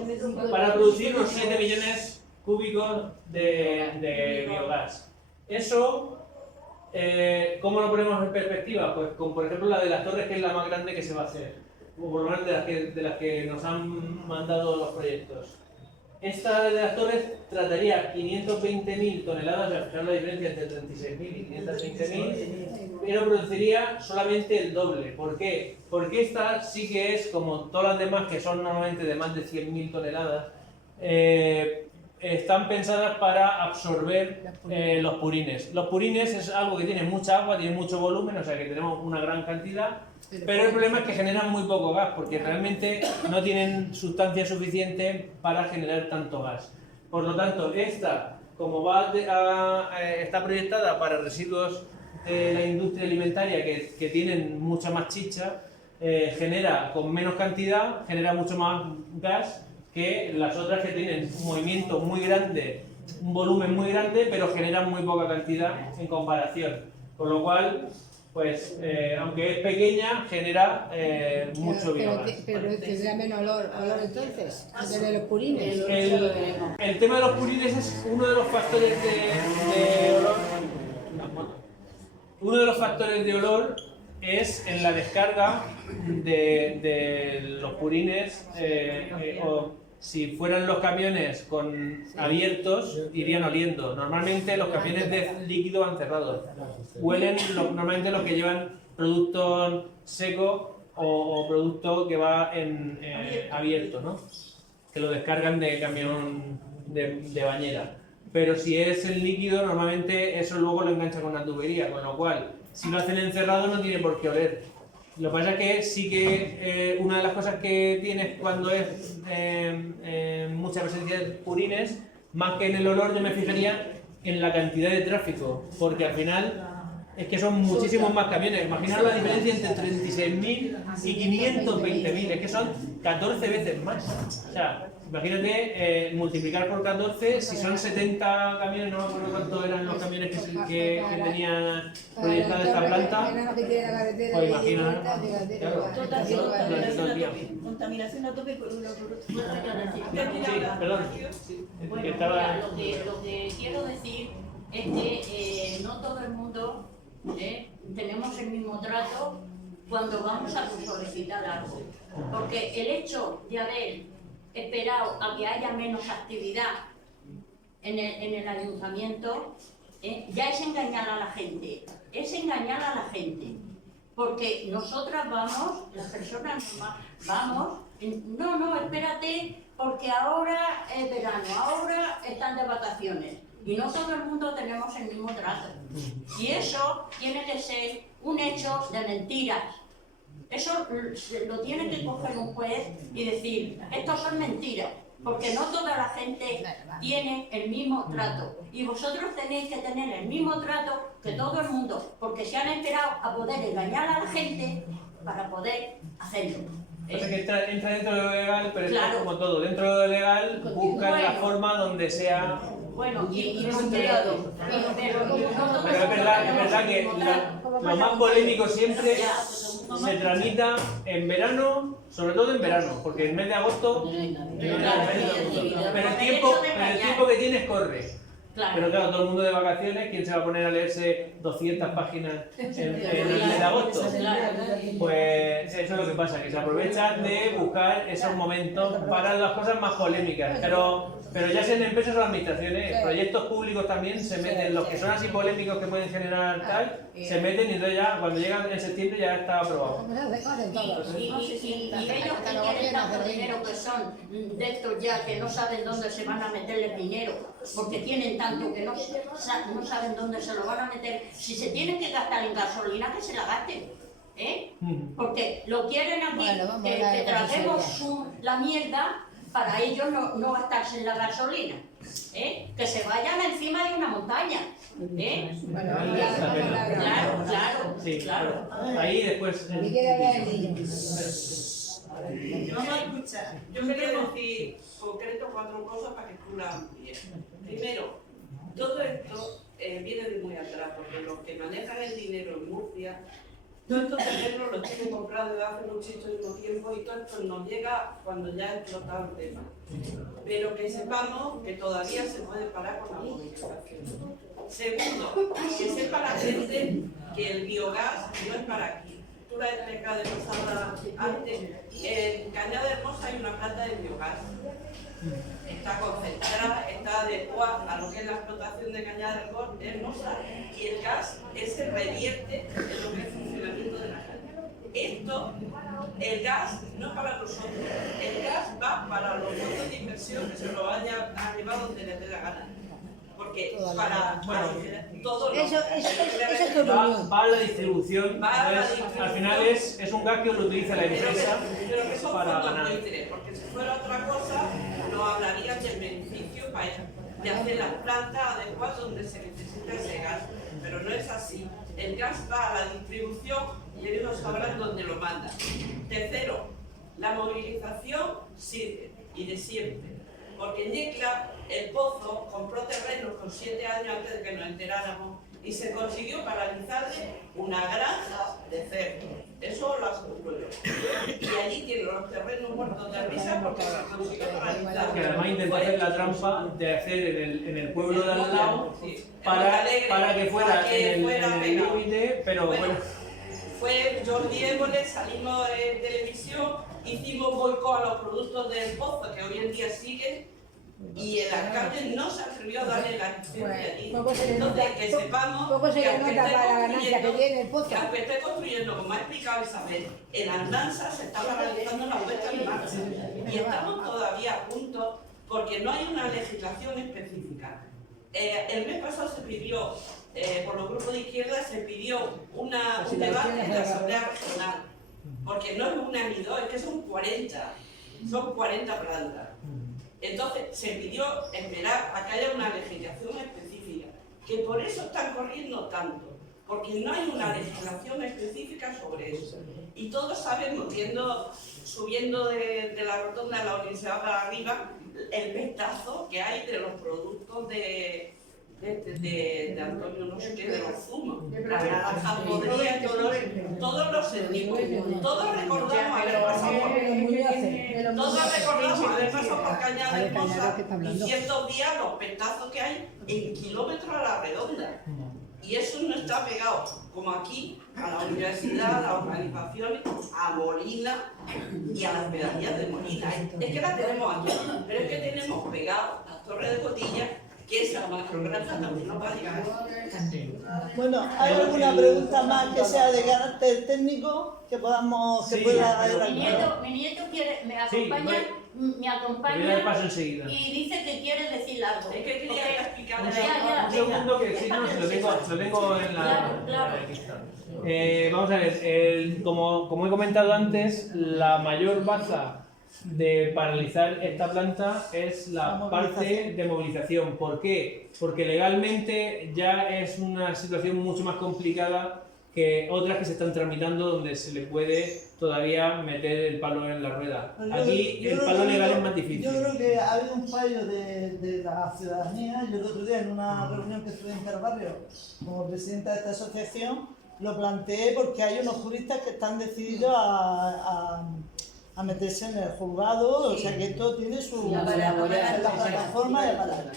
para producir unos 7 millones cúbicos de biogás. Eso, ¿cómo lo ponemos en perspectiva? Pues con, por ejemplo, la de las Torres, que es la más grande que se va a hacer, o por lo menos de las que nos han mandado los proyectos. Esta de las Torres trataría 520.000 toneladas, o sea, la diferencia entre 36.000 y 520.000, pero produciría solamente el doble. ¿Por qué? Porque esta sí que es, como todas las demás, que son normalmente de más de 100.000 toneladas, están pensadas para absorber los purines. Los purines es algo que tiene mucha agua, tiene mucho volumen, o sea que tenemos una gran cantidad, pero el problema es que generan muy poco gas, porque realmente no tienen sustancia suficiente para generar tanto gas. Por lo tanto, esta, como está proyectada para residuos de la industria alimentaria que tienen mucha más chicha, genera con menos cantidad, genera mucho más gas que las otras que tienen un movimiento muy grande, un volumen muy grande, pero generan muy poca cantidad en comparación. Con lo cual, pues, aunque es pequeña, genera mucho biogás. Pero tendrá menos olor entonces, el de los purines. El tema de los purines es uno de los factores de olor. Uno de los factores de olor es en la descarga de los purines, o si fueran los camiones abiertos, irían oliendo. Normalmente los camiones de líquido van cerrados. Huelen normalmente los que llevan producto seco o producto que va abierto, ¿no? Que lo descargan de camión de bañera. Pero si es el líquido, normalmente eso luego lo engancha con una tubería, con lo cual, si lo hacen encerrado no tiene por qué oler. Lo que pasa es que sí que una de las cosas que tienes cuando es mucha presencia de purines, más que en el olor, yo me fijaría en la cantidad de tráfico, porque al final es que son muchísimos más camiones. Imaginaos la diferencia entre 36.000 y 520.000, es que son 14 veces más. O sea, imagínate multiplicar por 14, si son 70 camiones, no me acuerdo cuántos eran los camiones que tenía proyectada esta planta, pues imagínate, claro, contaminación a tope por uno por otro. Sí, perdón. Bueno, mira, lo que quiero decir es que no todo el mundo tenemos el mismo trato cuando vamos a solicitar algo. Porque el hecho de haber esperado a que haya menos actividad en el ayuntamiento ya es engañar a la gente. Es engañar a la gente. Porque nosotras vamos, las personas vamos, no, espérate, porque ahora es verano, ahora están de vacaciones. Y no todo el mundo tenemos el mismo trato. Y eso tiene que ser un hecho de mentiras. Eso lo tiene que coger un juez y decir, estos son mentiras, porque no toda la gente tiene el mismo trato. Y vosotros tenéis que tener el mismo trato que todo el mundo, porque se han esperado a poder engañar a la gente para poder hacerlo. O sea que entra dentro de lo legal, pero Claro. es como todo. Dentro de lo legal, buscan la forma donde sea. Bueno, y ponderado. Pero no todo Pero es verdad que lo más polémico siempre se tramita en verano, sobre todo en verano, porque en el mes de agosto no hay nada. Pero el tiempo que tienes corre. Pero claro, todo el mundo de vacaciones, ¿quién se va a poner a leerse 200 páginas en el mes de agosto? Pues eso es lo que pasa, que se aprovechan de buscar esos momentos para las cosas más polémicas. Pero Pero ya sean empresas o administraciones, proyectos públicos también se meten, los que son así polémicos que pueden generar tal, se meten y entonces ya cuando llegan en septiembre ya está aprobado. Y ellos que tienen tanto dinero que son de estos ya que no saben dónde se van a meter el dinero, porque tienen tanto que no saben dónde se lo van a meter. Si se tienen que gastar en gasolina, que se la gasten. Porque lo quieren aquí, que traguemos la mierda para ellos no gastarse en la gasolina. Que se vayan encima de una montaña. Claro. Sí, claro. Ahí después. Vamos a escuchar. Yo quería decir concreto 4 cosas para que tú las amplíes. Primero, todo esto viene de muy atrás, porque los que manejan el dinero en Murcia, todos estos terrenos los tienen comprados desde hace muchísimo tiempo y todo esto nos llega cuando ya ha explotado el tema. Pero que sepamos que todavía se puede parar con la movilización. Segundo, que sepa la gente que el biogás no es para aquí. Tú la has explicado de pasada antes. En Cañada Hermosa hay una planta de biogás. Está concentrada, está adecuada a lo que es la explotación de Cañada Hermosa y el gas se revierte en lo que es el funcionamiento de la caña. Esto, el gas no es para nosotros, el gas va para los fondos de inversión que se lo vayan a llevar donde les dé la gana. Porque para todos los... Va a la distribución, entonces, al final es un gas que lo utiliza la empresa pero que son para fondos ganar. de interés, porque si fuera otra cosa, nos hablarían del beneficio de hacer las plantas adecuadas donde se necesita ese gas, pero no es así. El gas va a la distribución y ellos sabrán dónde lo mandan. Tercero, la movilización sirve y de siempre. Porque en Yecla el Pozo compró terrenos con 7 años antes de que nos enteráramos y se consiguió paralizarle una granja de cerdos. Eso lo aseguro yo. Y allí tienen los terrenos muertos de risa porque se consiguió paralizar. Que además intentó hacer la trampa de hacer en el pueblo de al lado para que fuera en el límite, pero bueno. Fue Jordi Évole, salimos en televisión, hicimos boicot a los productos del Pozo, que hoy en día siguen, y el alcalde no se atrevió a darle la licencia allí. Entonces, que sepamos que aunque esté construyendo, como ha explicado Isabel, en Almansa se está paralizando la puesta en marcha. Y estamos todavía a punto, porque no hay una legislación específica. El mes pasado se pidió, por los grupos de izquierda, se pidió un debate en la Asamblea Regional, porque no es una ni dos, es que son 40 plantas. Entonces se pidió esperar a que haya una legislación específica, que por eso están corriendo tanto, porque no hay una legislación específica sobre eso. Y todos sabemos, subiendo de la rotonda de la universidad para arriba, el pestazo que hay de los productos de Antonio no sé qué, de los zumos, las naranjas podridas, todos los sentimos, todos recordamos haber pasado por Cañada Hermosa y ciertos días los petazos que hay en kilómetros a la redonda. Y eso no está pegado, como aquí, a la universidad, a las organizaciones, a Molina y a las pedanías de Molina. Es que las tenemos aquí, pero es que tenemos pegado las Torres de Cotilla, que es la macrogranja también nos va a llegar. Bueno, ¿hay alguna pregunta más que sea de carácter técnico que pueda haber? Mi nieto me acompaña, Voy a dar paso enseguida. y dice que quiere decir algo. Es que quería explicar Un segundo que si no, lo tengo en la... Claro. Aquí está. Vamos a ver, como he comentado antes, la mayor baza de paralizar esta planta es la parte de movilización. ¿Por qué? Porque legalmente ya es una situación mucho más complicada que otras que se están tramitando donde se le puede todavía meter el palo en la rueda. Aquí el palo legal es más difícil. Yo creo que ha habido un fallo de la ciudadanía. Yo el otro día en una reunión que estuve en Carbarrio como presidenta de esta asociación lo planteé porque hay unos juristas que están decididos a meterse en el juzgado, o sea que esto tiene su la plataforma de palabras.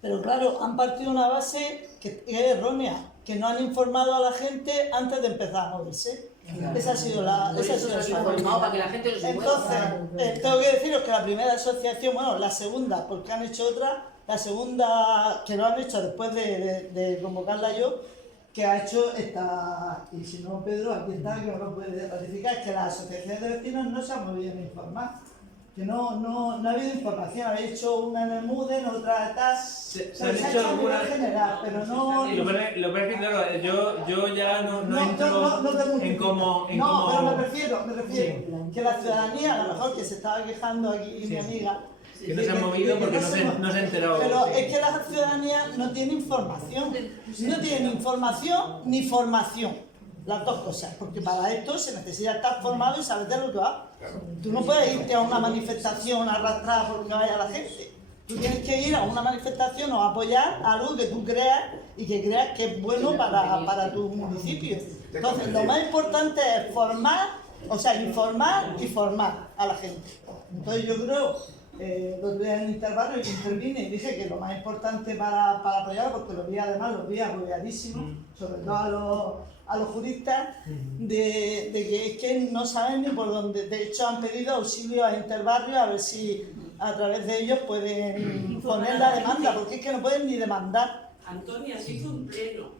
Pero claro, han partido una base que es errónea, que no han informado a la gente antes de empezar a moverse. Esa ha sido la Informado para que la gente lo sepa. Entonces, tengo que deciros que la primera asociación, bueno, la segunda, porque han hecho otra, la segunda que lo han hecho después de convocarla yo, que ha hecho esta, y si no Pedro, aquí está, que me lo puede ratificar, es que las asociaciones de vecinos no se han movido en informar. Que no ha habido información, habéis hecho una en el MUDEN, otra tal, Se pero han se ha hecho hecho a nivel algunas. general, pero no... Y lo que es que, claro, yo ya no entro no te en multiplico. cómo. No, pero me refiero, que la ciudadanía, a lo mejor que se estaba quejando aquí mi amiga, Que no se han movido porque no se ha enterado. pero es que la ciudadanía no tiene información, no tiene información ni formación, las dos cosas, porque para esto se necesita estar formado y saber de lo que va. Tú no puedes irte a una manifestación arrastrada porque vaya la gente. Tú tienes que ir a una manifestación o apoyar algo que tú creas y que creas que es bueno para tu municipio. Entonces, lo más importante es formar, o sea, informar y formar a la gente. Entonces, yo creo, los días en Interbarrio que intervine y dije que lo más importante para apoyar, porque los vi además, los vi apoyadísimos, sobre todo a los juristas, de que es que no saben ni por dónde. De hecho, han pedido auxilio a Interbarrio a ver si a través de ellos pueden poner la demanda, porque es que no pueden ni demandar. Antonia, se hizo un pleno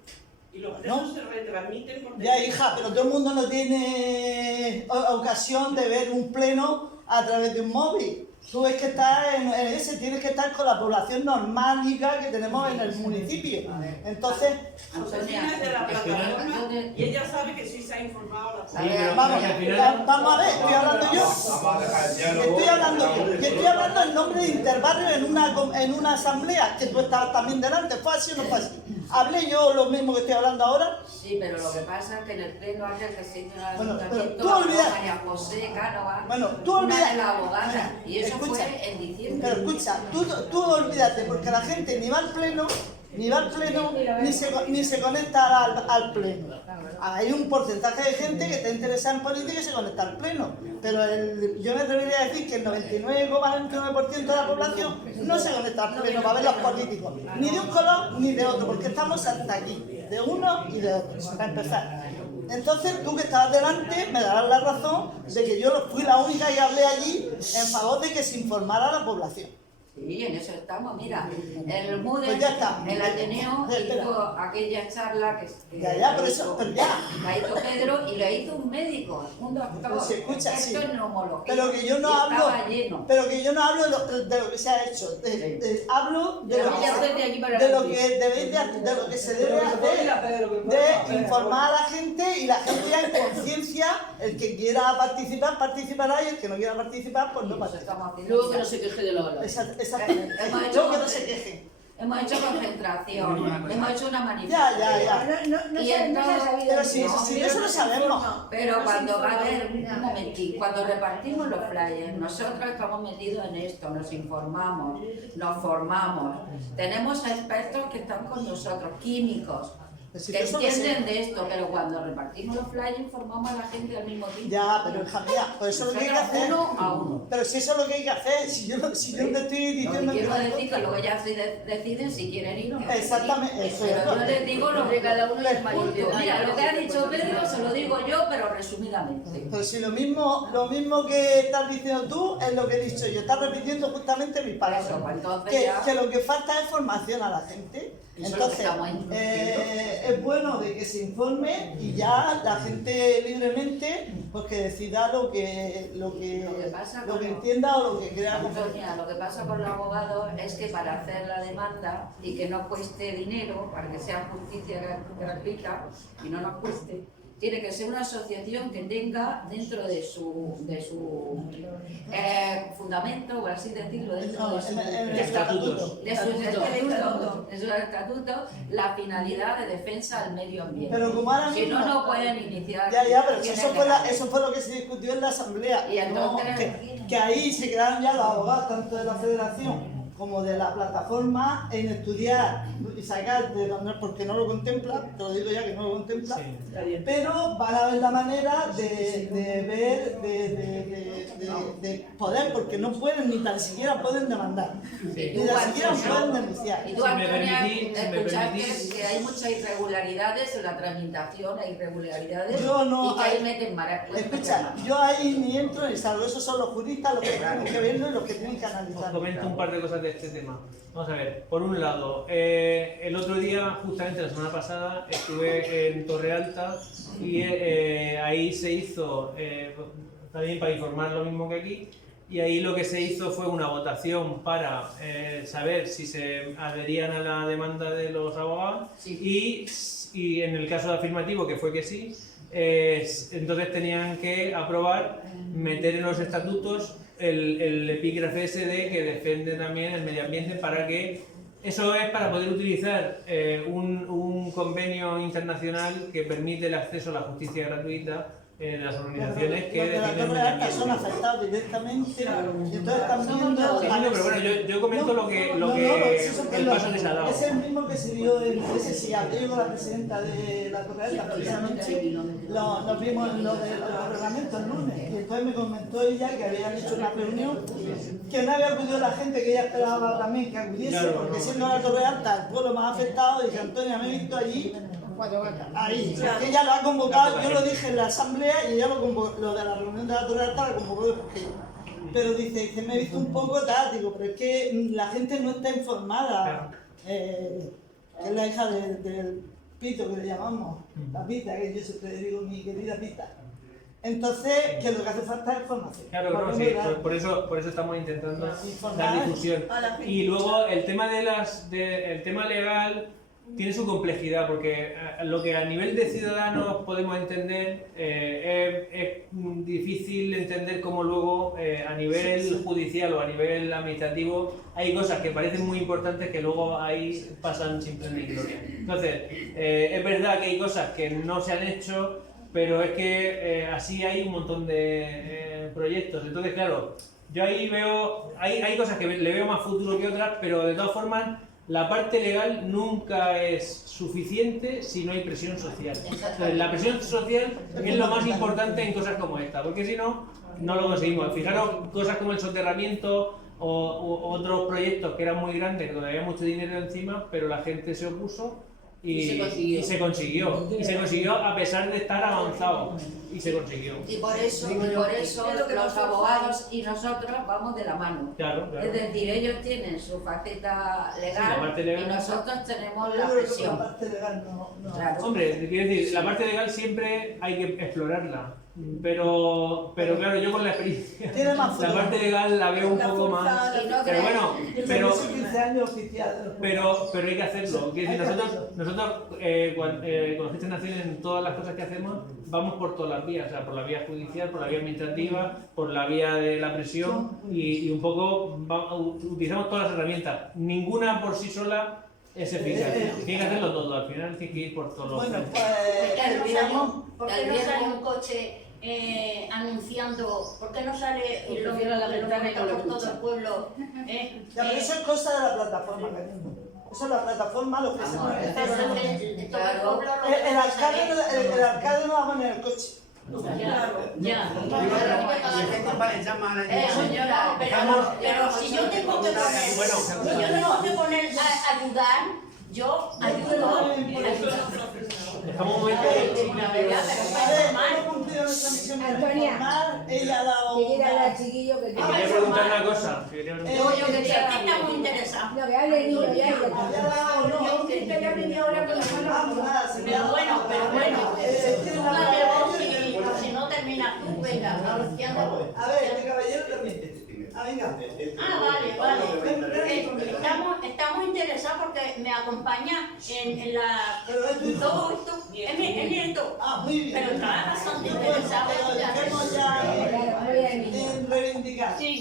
y los plenos se retransmiten por Ya, hija, pero todo el mundo no tiene ocasión de ver un pleno a través de un móvil. Tú ves que estás en ese, tienes que estar con la población normática que tenemos en el municipio. Entonces, Antonia es de la plataforma y ella sabe que sí se ha informado a la Sí, pero vamos, que al final. vamos a ver, estoy hablando yo. Estoy hablando en nombre de Interbarrio en una asamblea, que tú estabas también delante. ¿Fue así o no fue así? ¿Hablé yo lo mismo que estoy hablando ahora? Sí, pero lo que pasa es que en el pleno aquel que se hizo en el Bueno, pero ayuntamiento, tú olvidas- María José Cánova, Bueno, tú una olvidas- de las abogadas, y eso Escucha, fue en diciembre. Pero escucha, tú olvídate, porque la gente ni va al pleno, ni se conecta al pleno. Hay un porcentaje de gente que está interesada en política y se conecta al pleno, pero yo me atrevería a decir que el 99,99% de la población no se conecta al pleno para ver los políticos, ni de un color ni de otro, porque estamos hasta aquí, de uno y de otro, para empezar. Entonces, tú que estabas delante me darás la razón de que yo fui la única que hablé allí en favor de que se informara a la población. Sí, en eso estamos. Mira, el MUDE, Pues ya está. el Ateneo Espera. hizo aquella charla que Ya, pero eso, pero ya. la hizo Pedro y la hizo un médico, un doctor, Pero si escucha, experto sí. en neumología. Pero que yo no y hablo, estaba lleno. pero que yo no hablo de lo que se ha hecho, hablo de lo que se debe hacer, de informar a la gente y la gente ya en conciencia, el que quiera participar, participará y el que no quiera participar, pues no Eso participa. estamos haciendo. Luego que no se queje de la hora. Exactamente. Hemos hecho Luego que no se quejen. Hemos hecho concentración, hemos hecho una manifestación. Ya. Y entonces, Pero si eso lo sabemos. pero cuando va a haber, un momentín, cuando repartimos los flyers, nosotros estamos metidos en esto, nos informamos, nos formamos, tenemos a expertos que están con nosotros, químicos, Pues si que eso lo sé. entienden de esto, pero cuando repartimos los flyers informamos a la gente al mismo tiempo. Ya, pero hija mía, pues eso es lo que hay que hacer. Uno a uno. Pero si eso es lo que hay que hacer, si yo no te estoy Lo diciendo que quiero que- decir que luego ya deciden si quieren ir o no. Exactamente, eso es. Pero yo les digo lo que cada uno es Punto. Mira, lo que ha dicho Pedro se lo digo yo, pero resumidamente. Pero si lo mismo que estás diciendo tú es lo que he dicho yo, estás repitiendo justamente mis palabras. Eso, pues entonces Que, ya- que lo que falta es formación a la gente. Eso es lo que Entonces, estamos introduciendo. es bueno de que se informe y ya la gente libremente pues que decida lo que pasa lo que con- entienda o lo que crea. Antonia, lo que pasa con los abogados es que para hacer la demanda y que no cueste dinero, para que sea justicia gratuita y no nos cueste, tiene que ser una asociación que tenga dentro de su fundamento, por así decirlo, dentro No, de su en el estatuto. de su estatuto, la finalidad de defensa del medio ambiente. Pero como ahora Si mismo, no, no pueden iniciar. Ya, pero acciones eso legales. fue lo que se discutió en la asamblea. Y entonces- que ahí se quedaron ya los abogados, tanto de la federación como de la plataforma en estudiar y sacar de donde, porque no lo contempla, te lo digo ya que no lo contempla, pero van a ver la manera de ver, de poder, porque no pueden, ni tan siquiera pueden demandar, ni tan siquiera pueden denunciar. Y tú, Antonia, escuchaste que hay muchas irregularidades en la tramitación, hay irregularidades Yo no, y que ahí meten escucha, yo ahí ni entro ni salgo, esos son los juristas los que tienen que verlo y los que tienen que Os analizar. comento un par de cosas de este tema. Vamos a ver, por un lado, el otro día, justamente la semana pasada, estuve en Torre Alta y ahí se hizo, también para informar lo mismo que aquí, y ahí lo que se hizo fue una votación para saber si se adherían a la demanda de los abogados y en el caso de afirmativo, que fue que sí, entonces tenían que aprobar, meter en los estatutos el epígrafe ese de que defiende también el medio ambiente para que eso es para poder utilizar un convenio internacional que permite el acceso a la justicia gratuita en las organizaciones que defienden el medio ambiente. Son afectados directamente y entonces están viendo... Sí, no, pero bueno, yo comento lo que el paso que se ha dado. Es el mismo que se dio en ese si hablé con la presidenta de la Torre Alta precisamente, nos vimos en lo de los reglamentos el lunes y entonces me comentó ella que habían hecho una reunión que no había acudido la gente que ella esperaba también que acudiese, porque siendo la Torre Alta el pueblo más afectado, dice Antonia, me he visto allí. Ahí, que ella lo ha convocado, yo lo dije en la asamblea y ella lo convocó, lo de la reunión de la Torre Alta la convocó después que yo. Pero dice, me he visto un poco tal, digo, pero es que la gente no está informada. Que es la hija del Pito que le llamamos, la Pita, que yo siempre digo mi querida Pita. Entonces, que lo que hace falta es formación. Claro, no, sí, por eso estamos intentando dar difusión. Y luego el tema el tema legal tiene su complejidad, porque lo que a nivel de ciudadanos podemos entender es difícil entender cómo luego a nivel judicial o a nivel administrativo hay cosas que parecen muy importantes que luego ahí pasan sin pena ni gloria. Entonces, es verdad que hay cosas que no se han hecho, pero es que así hay un montón de proyectos. Entonces, claro, yo ahí veo, hay cosas que le veo más futuro que otras, pero de todas formas la parte legal nunca es suficiente si no hay presión social. Entonces, la presión social es lo más importante en cosas como esta, porque si no, no lo conseguimos. Fijaros, cosas como el soterramiento o otros proyectos que eran muy grandes, donde había mucho dinero encima, pero la gente se opuso y se consiguió a pesar de estar avanzado, y se consiguió. Y por eso los abogados y nosotros vamos de la mano. Claro. Es decir, ellos tienen su faceta legal, y nosotros tenemos la presión. La parte legal no. Claro. Hombre, quiero decir, la parte legal siempre hay que explorarla, pero claro, yo con la experiencia, la parte legal la veo un poco más, pero bueno, pero hay que hacerlo. Quiero decir, nosotros con Gestión Nacional en todas las cosas que hacemos vamos por todas las vías, o sea, por la vía judicial, por la vía administrativa, por la vía de la presión y un poco utilizamos todas las herramientas, ninguna por sí sola es eficaz. Tiene que hacerlo todo, al final tiene que ir por todos los Bueno, ¿Por qué no sale un coche anunciando? ¿Por qué no sale y lo meta por todo el pueblo? pero eso es cosa de la plataforma, cariño. Eso es la plataforma, lo que se mueve. El alcalde no va a poner el coche. Ya. Señora, pero si yo tengo que poner, ayudar, yo ayudo. Dejamos un momento. Antonia, Ella ha dado. que quiera hablar chiquillo que Quería preguntar una cosa. Yo quería que está muy interesado. No, que hable el niño, ya. Pero bueno, súmale vos si no terminas tú, venga, anunciando. A ver, este caballero también. Venga. Vale. Estamos interesados porque me acompaña en la... Todo esto, es mi nieto. Muy bien. Pero está bastante interesado. En reivindicar. Sí.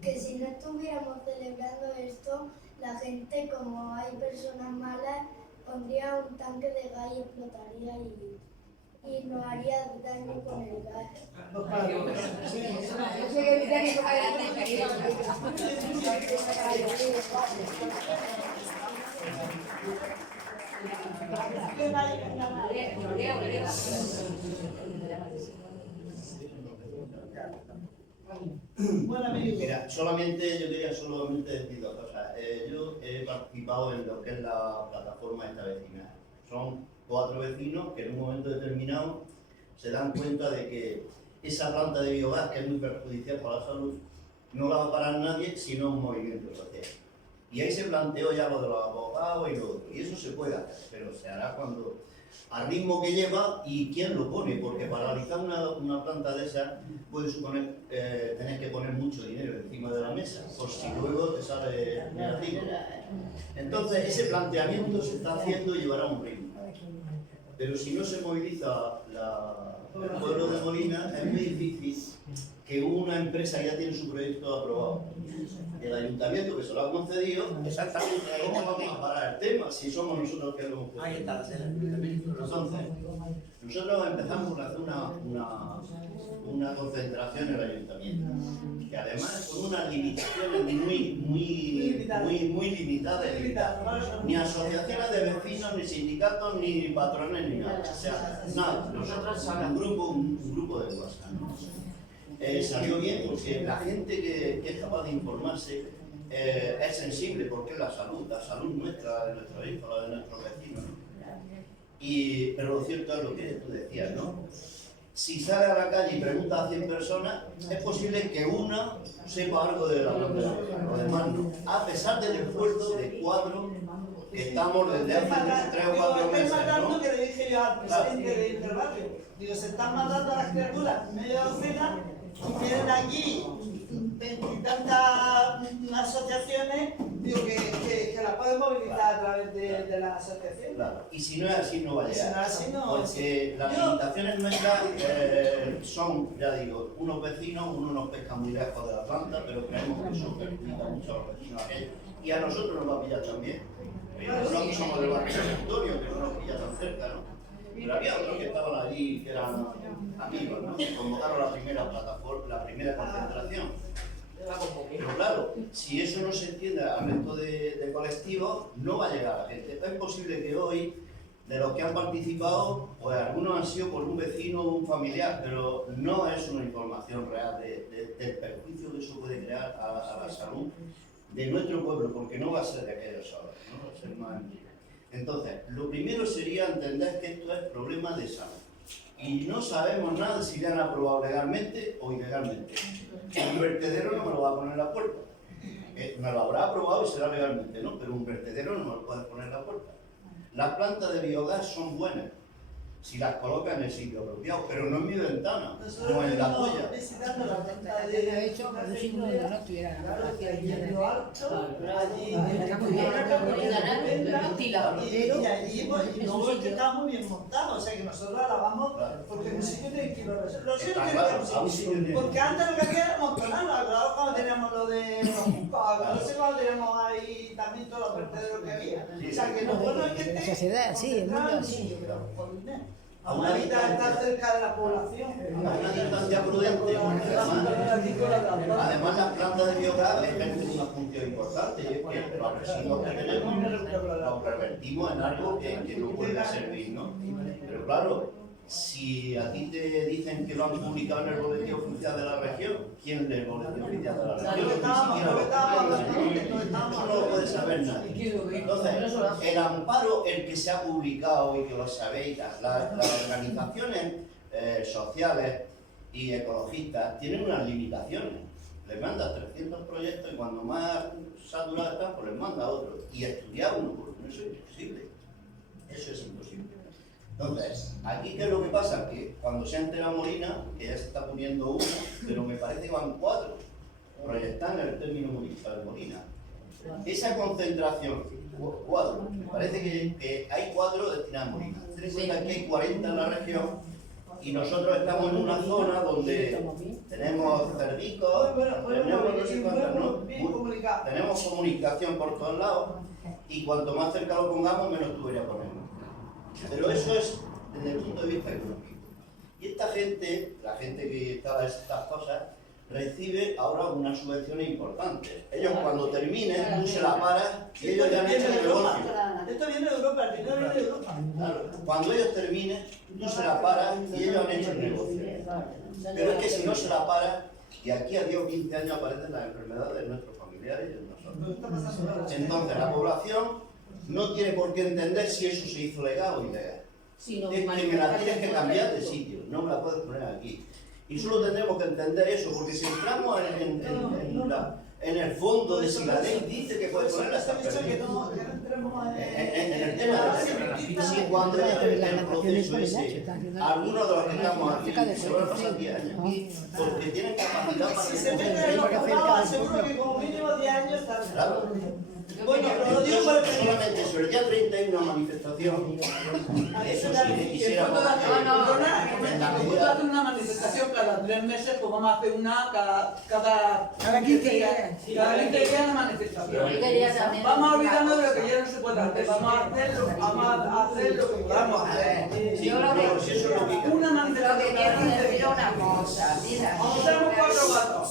Que si no estuviéramos celebrando esto, la gente, como hay personas malas, pondría un tanque de gas y explotaría y y no haría daño con el gas. Bueno, amigo. Mira, yo quería solamente decir dos cosas. Yo he participado en lo que es la plataforma esta vecinal. Son 4 vecinos que en un momento determinado se dan cuenta de que esa planta de biogás, que es muy perjudicial para la salud, no la va a parar nadie sino un movimiento social. Y ahí se planteó ya lo de los abogados y lo otro. Y eso se puede hacer, pero se hará cuando al ritmo que lleva y quién lo pone, porque para realizar una planta de esas puede suponer tener que poner mucho dinero encima de la mesa, por si luego te sale negativo. Entonces ese planteamiento se está haciendo y llevará un ritmo. Pero si no se moviliza el pueblo de Molina, es muy difícil que una empresa que ya tiene su proyecto aprobado, el ayuntamiento que se lo ha concedido, exactamente cómo vamos a parar el tema si somos nosotros que lo hemos concedido. Ahí está, entonces, nosotros empezamos a hacer una concentración en el ayuntamiento, que además con unas limitaciones muy limitadas, ni asociaciones de vecinos, ni sindicatos, ni patrones, ni nada. O sea, nada, nosotros somos un grupo de WhatsApp, ¿no? Salió bien porque la gente que es capaz de informarse es sensible porque es la salud nuestra, la de nuestros hijos, la de nuestros vecinos, ¿no? Pero lo cierto es lo que tú decías, ¿no? Si sale a la calle y pregunta a 100 personas, es posible que una sepa algo de la planta, lo demás no. A pesar del esfuerzo de 4 que estamos desde hace 3 o 4 meses, ¿no? Que le dije yo al presidente del barrio, digo, se están matando a las criaturas media docena y vienen aquí 20 y tantas asociaciones, digo que las pueden movilizar a través de las asociaciones. Claro. Y si no es así, no va a llegar. Si no es así, no. Porque las limitaciones nuestras son, ya digo, unos vecinos, uno nos pesca muy lejos de la planta, pero creemos que eso perjudica mucho a los vecinos aquellos. Y a nosotros nos va a pillar también. Nosotros somos del barrio San Antonio, que no nos pilla tan cerca, ¿no? Pero había otros que estaban allí, que eran amigos, ¿no? Que convocaron la primera plataforma, la primera concentración. Pero claro, si eso no se entiende al resto de colectivos, no va a llegar a la gente. Es posible que hoy, de los que han participado, pues algunos han sido por un vecino o un familiar, pero no es una información real del perjuicio que eso puede crear a la salud de nuestro pueblo, porque no va a ser de aquellos horas, ¿no? Va a ser más antiguo. Entonces, lo primero sería entender que esto es problema de salud. Y no sabemos nada si le han aprobado legalmente o ilegalmente. El vertedero no me lo va a poner en la puerta. Me lo habrá aprobado y será legalmente, ¿no? Pero un vertedero no me lo puede poner en la puerta. Las plantas de biogás son buenas si las colocan en el sitio apropiado, pero no en mi ventana, no en la tuya. Visitando la planta Lo he hecho por un sitio donde no estuviera claro, que allí en lo alto, allí y allí pues, y luego es que está muy bien montado, o sea que nosotros alabamos porque en un sitio tiene que ir lo siento porque antes lo que había era montonarlo, acordado cuando teníamos lo de los juncos, no sé cuando teníamos ahí también todos los vertederos que había, o sea que lo bueno es que la sociedad, sí, el mundo así. Aún está cerca de la población. Una distancia prudente, porque además las plantas de biogás tienen una función importante, y es que los residuos que tenemos los revertimos en algo que no puede servir, ¿no? Pero claro, si a ti te dicen que lo han publicado en el boletín oficial de la región, ¿quién lee el boletín oficial de la región? Ni siquiera eso no lo puede saber nadie. Entonces, el amparo, el que se ha publicado y que lo sabéis, las organizaciones sociales y ecologistas tienen unas limitaciones. Les manda 300 proyectos y cuando más saturados están, pues les manda otro. Y estudiar uno por uno, eso es imposible. Eso es imposible. Entonces, aquí ¿qué es lo que pasa? Que cuando se ha enterado Molina, que ya se está poniendo uno, pero me parece que van 4 proyectando en el término municipal de Molina. Esa concentración, 4, me parece que hay 4 destinados a Molina. Ten en cuenta que hay 40 en la región y nosotros estamos en una zona donde tenemos cerdicos, tenemos no sé cuántas, ¿no? Tenemos comunicación por todos lados y cuanto más cerca lo pongamos, menos tubería ponemos. Pero eso es desde el punto de vista económico. Y esta gente, la gente que está a estas cosas, recibe ahora unas subvenciones importantes. Ellos cuando terminen, tú se la paras y ellos ya han hecho el negocio. Esto viene de Europa, el dinero viene de Europa. Claro, cuando ellos terminen, tú se la paras y ellos han hecho el negocio. Pero es que si no se la paras, y aquí a 10 o 15 años aparecen las enfermedades de nuestros familiares y de nosotros. Entonces la población no tiene por qué entender si eso se hizo legal o ilegal. Es que me la tienes que cambiar de sitio, no me la puedes poner aquí. Y solo tendremos que entender eso, porque si entramos en el fondo de si la ley dice que puede poner las personas, en el tema de la ley, si cuando el proceso ese, algunos de los que estamos aquí se van a pasar 10 años aquí, porque tienen capacidad para Si se meten en los juzgados, seguro que como mínimo 10 años tardan. Claro. Bueno, pero lo digo por el solamente sobre el día 30 hay una manifestación. Eso sí, que quisiéramos. Nosotros hacemos una manifestación cada 3 meses, pues vamos a hacer una cada 15 días. Cada 20 días una manifestación. Vamos a olvidarnos de lo que ya no se puede hacer. Vamos a hacer lo que podamos hacer. Yo lo que Una manifestación. Lo que quiero decir una cosa, mira. Vamos a hacer 4 gatos.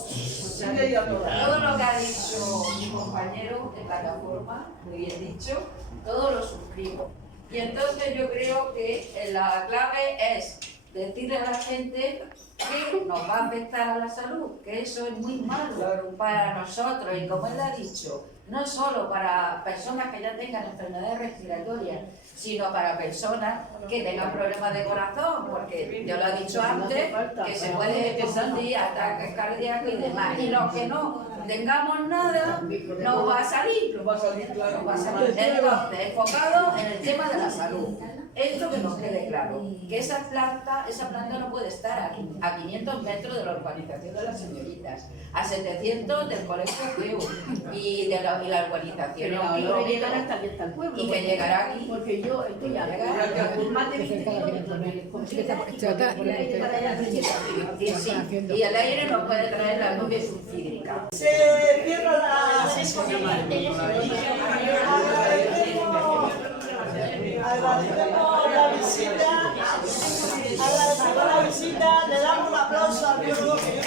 Todo lo que ha dicho mi compañero de plataforma, muy bien dicho, todo lo suscribo. Y entonces yo creo que la clave es decirle a la gente que nos va a afectar a la salud, que eso es muy malo para nosotros. Y como él ha dicho, no solo para personas que ya tengan enfermedades respiratorias, sino para personas que tengan problemas de corazón, porque yo lo he dicho antes, que se puede confundir ataques cardíacos y demás. Y los que no tengamos nada, no va a salir. No va a salir, claro. No va a salir. Entonces, enfocado en el tema de la salud. Esto que nos quede claro, que esa planta no puede estar a 500 metros de la urbanización de las señoritas, a 700 del colegio CEU y de la urbanización. Pero no llegará hasta aquí, hasta el pueblo. Y que llegará aquí. Porque yo estoy a más de 20 kilómetros y el aire nos puede traer la nube sulfídrica. Se cierra la sesión. Agradecemos la visita, le damos un aplauso al biólogo que yo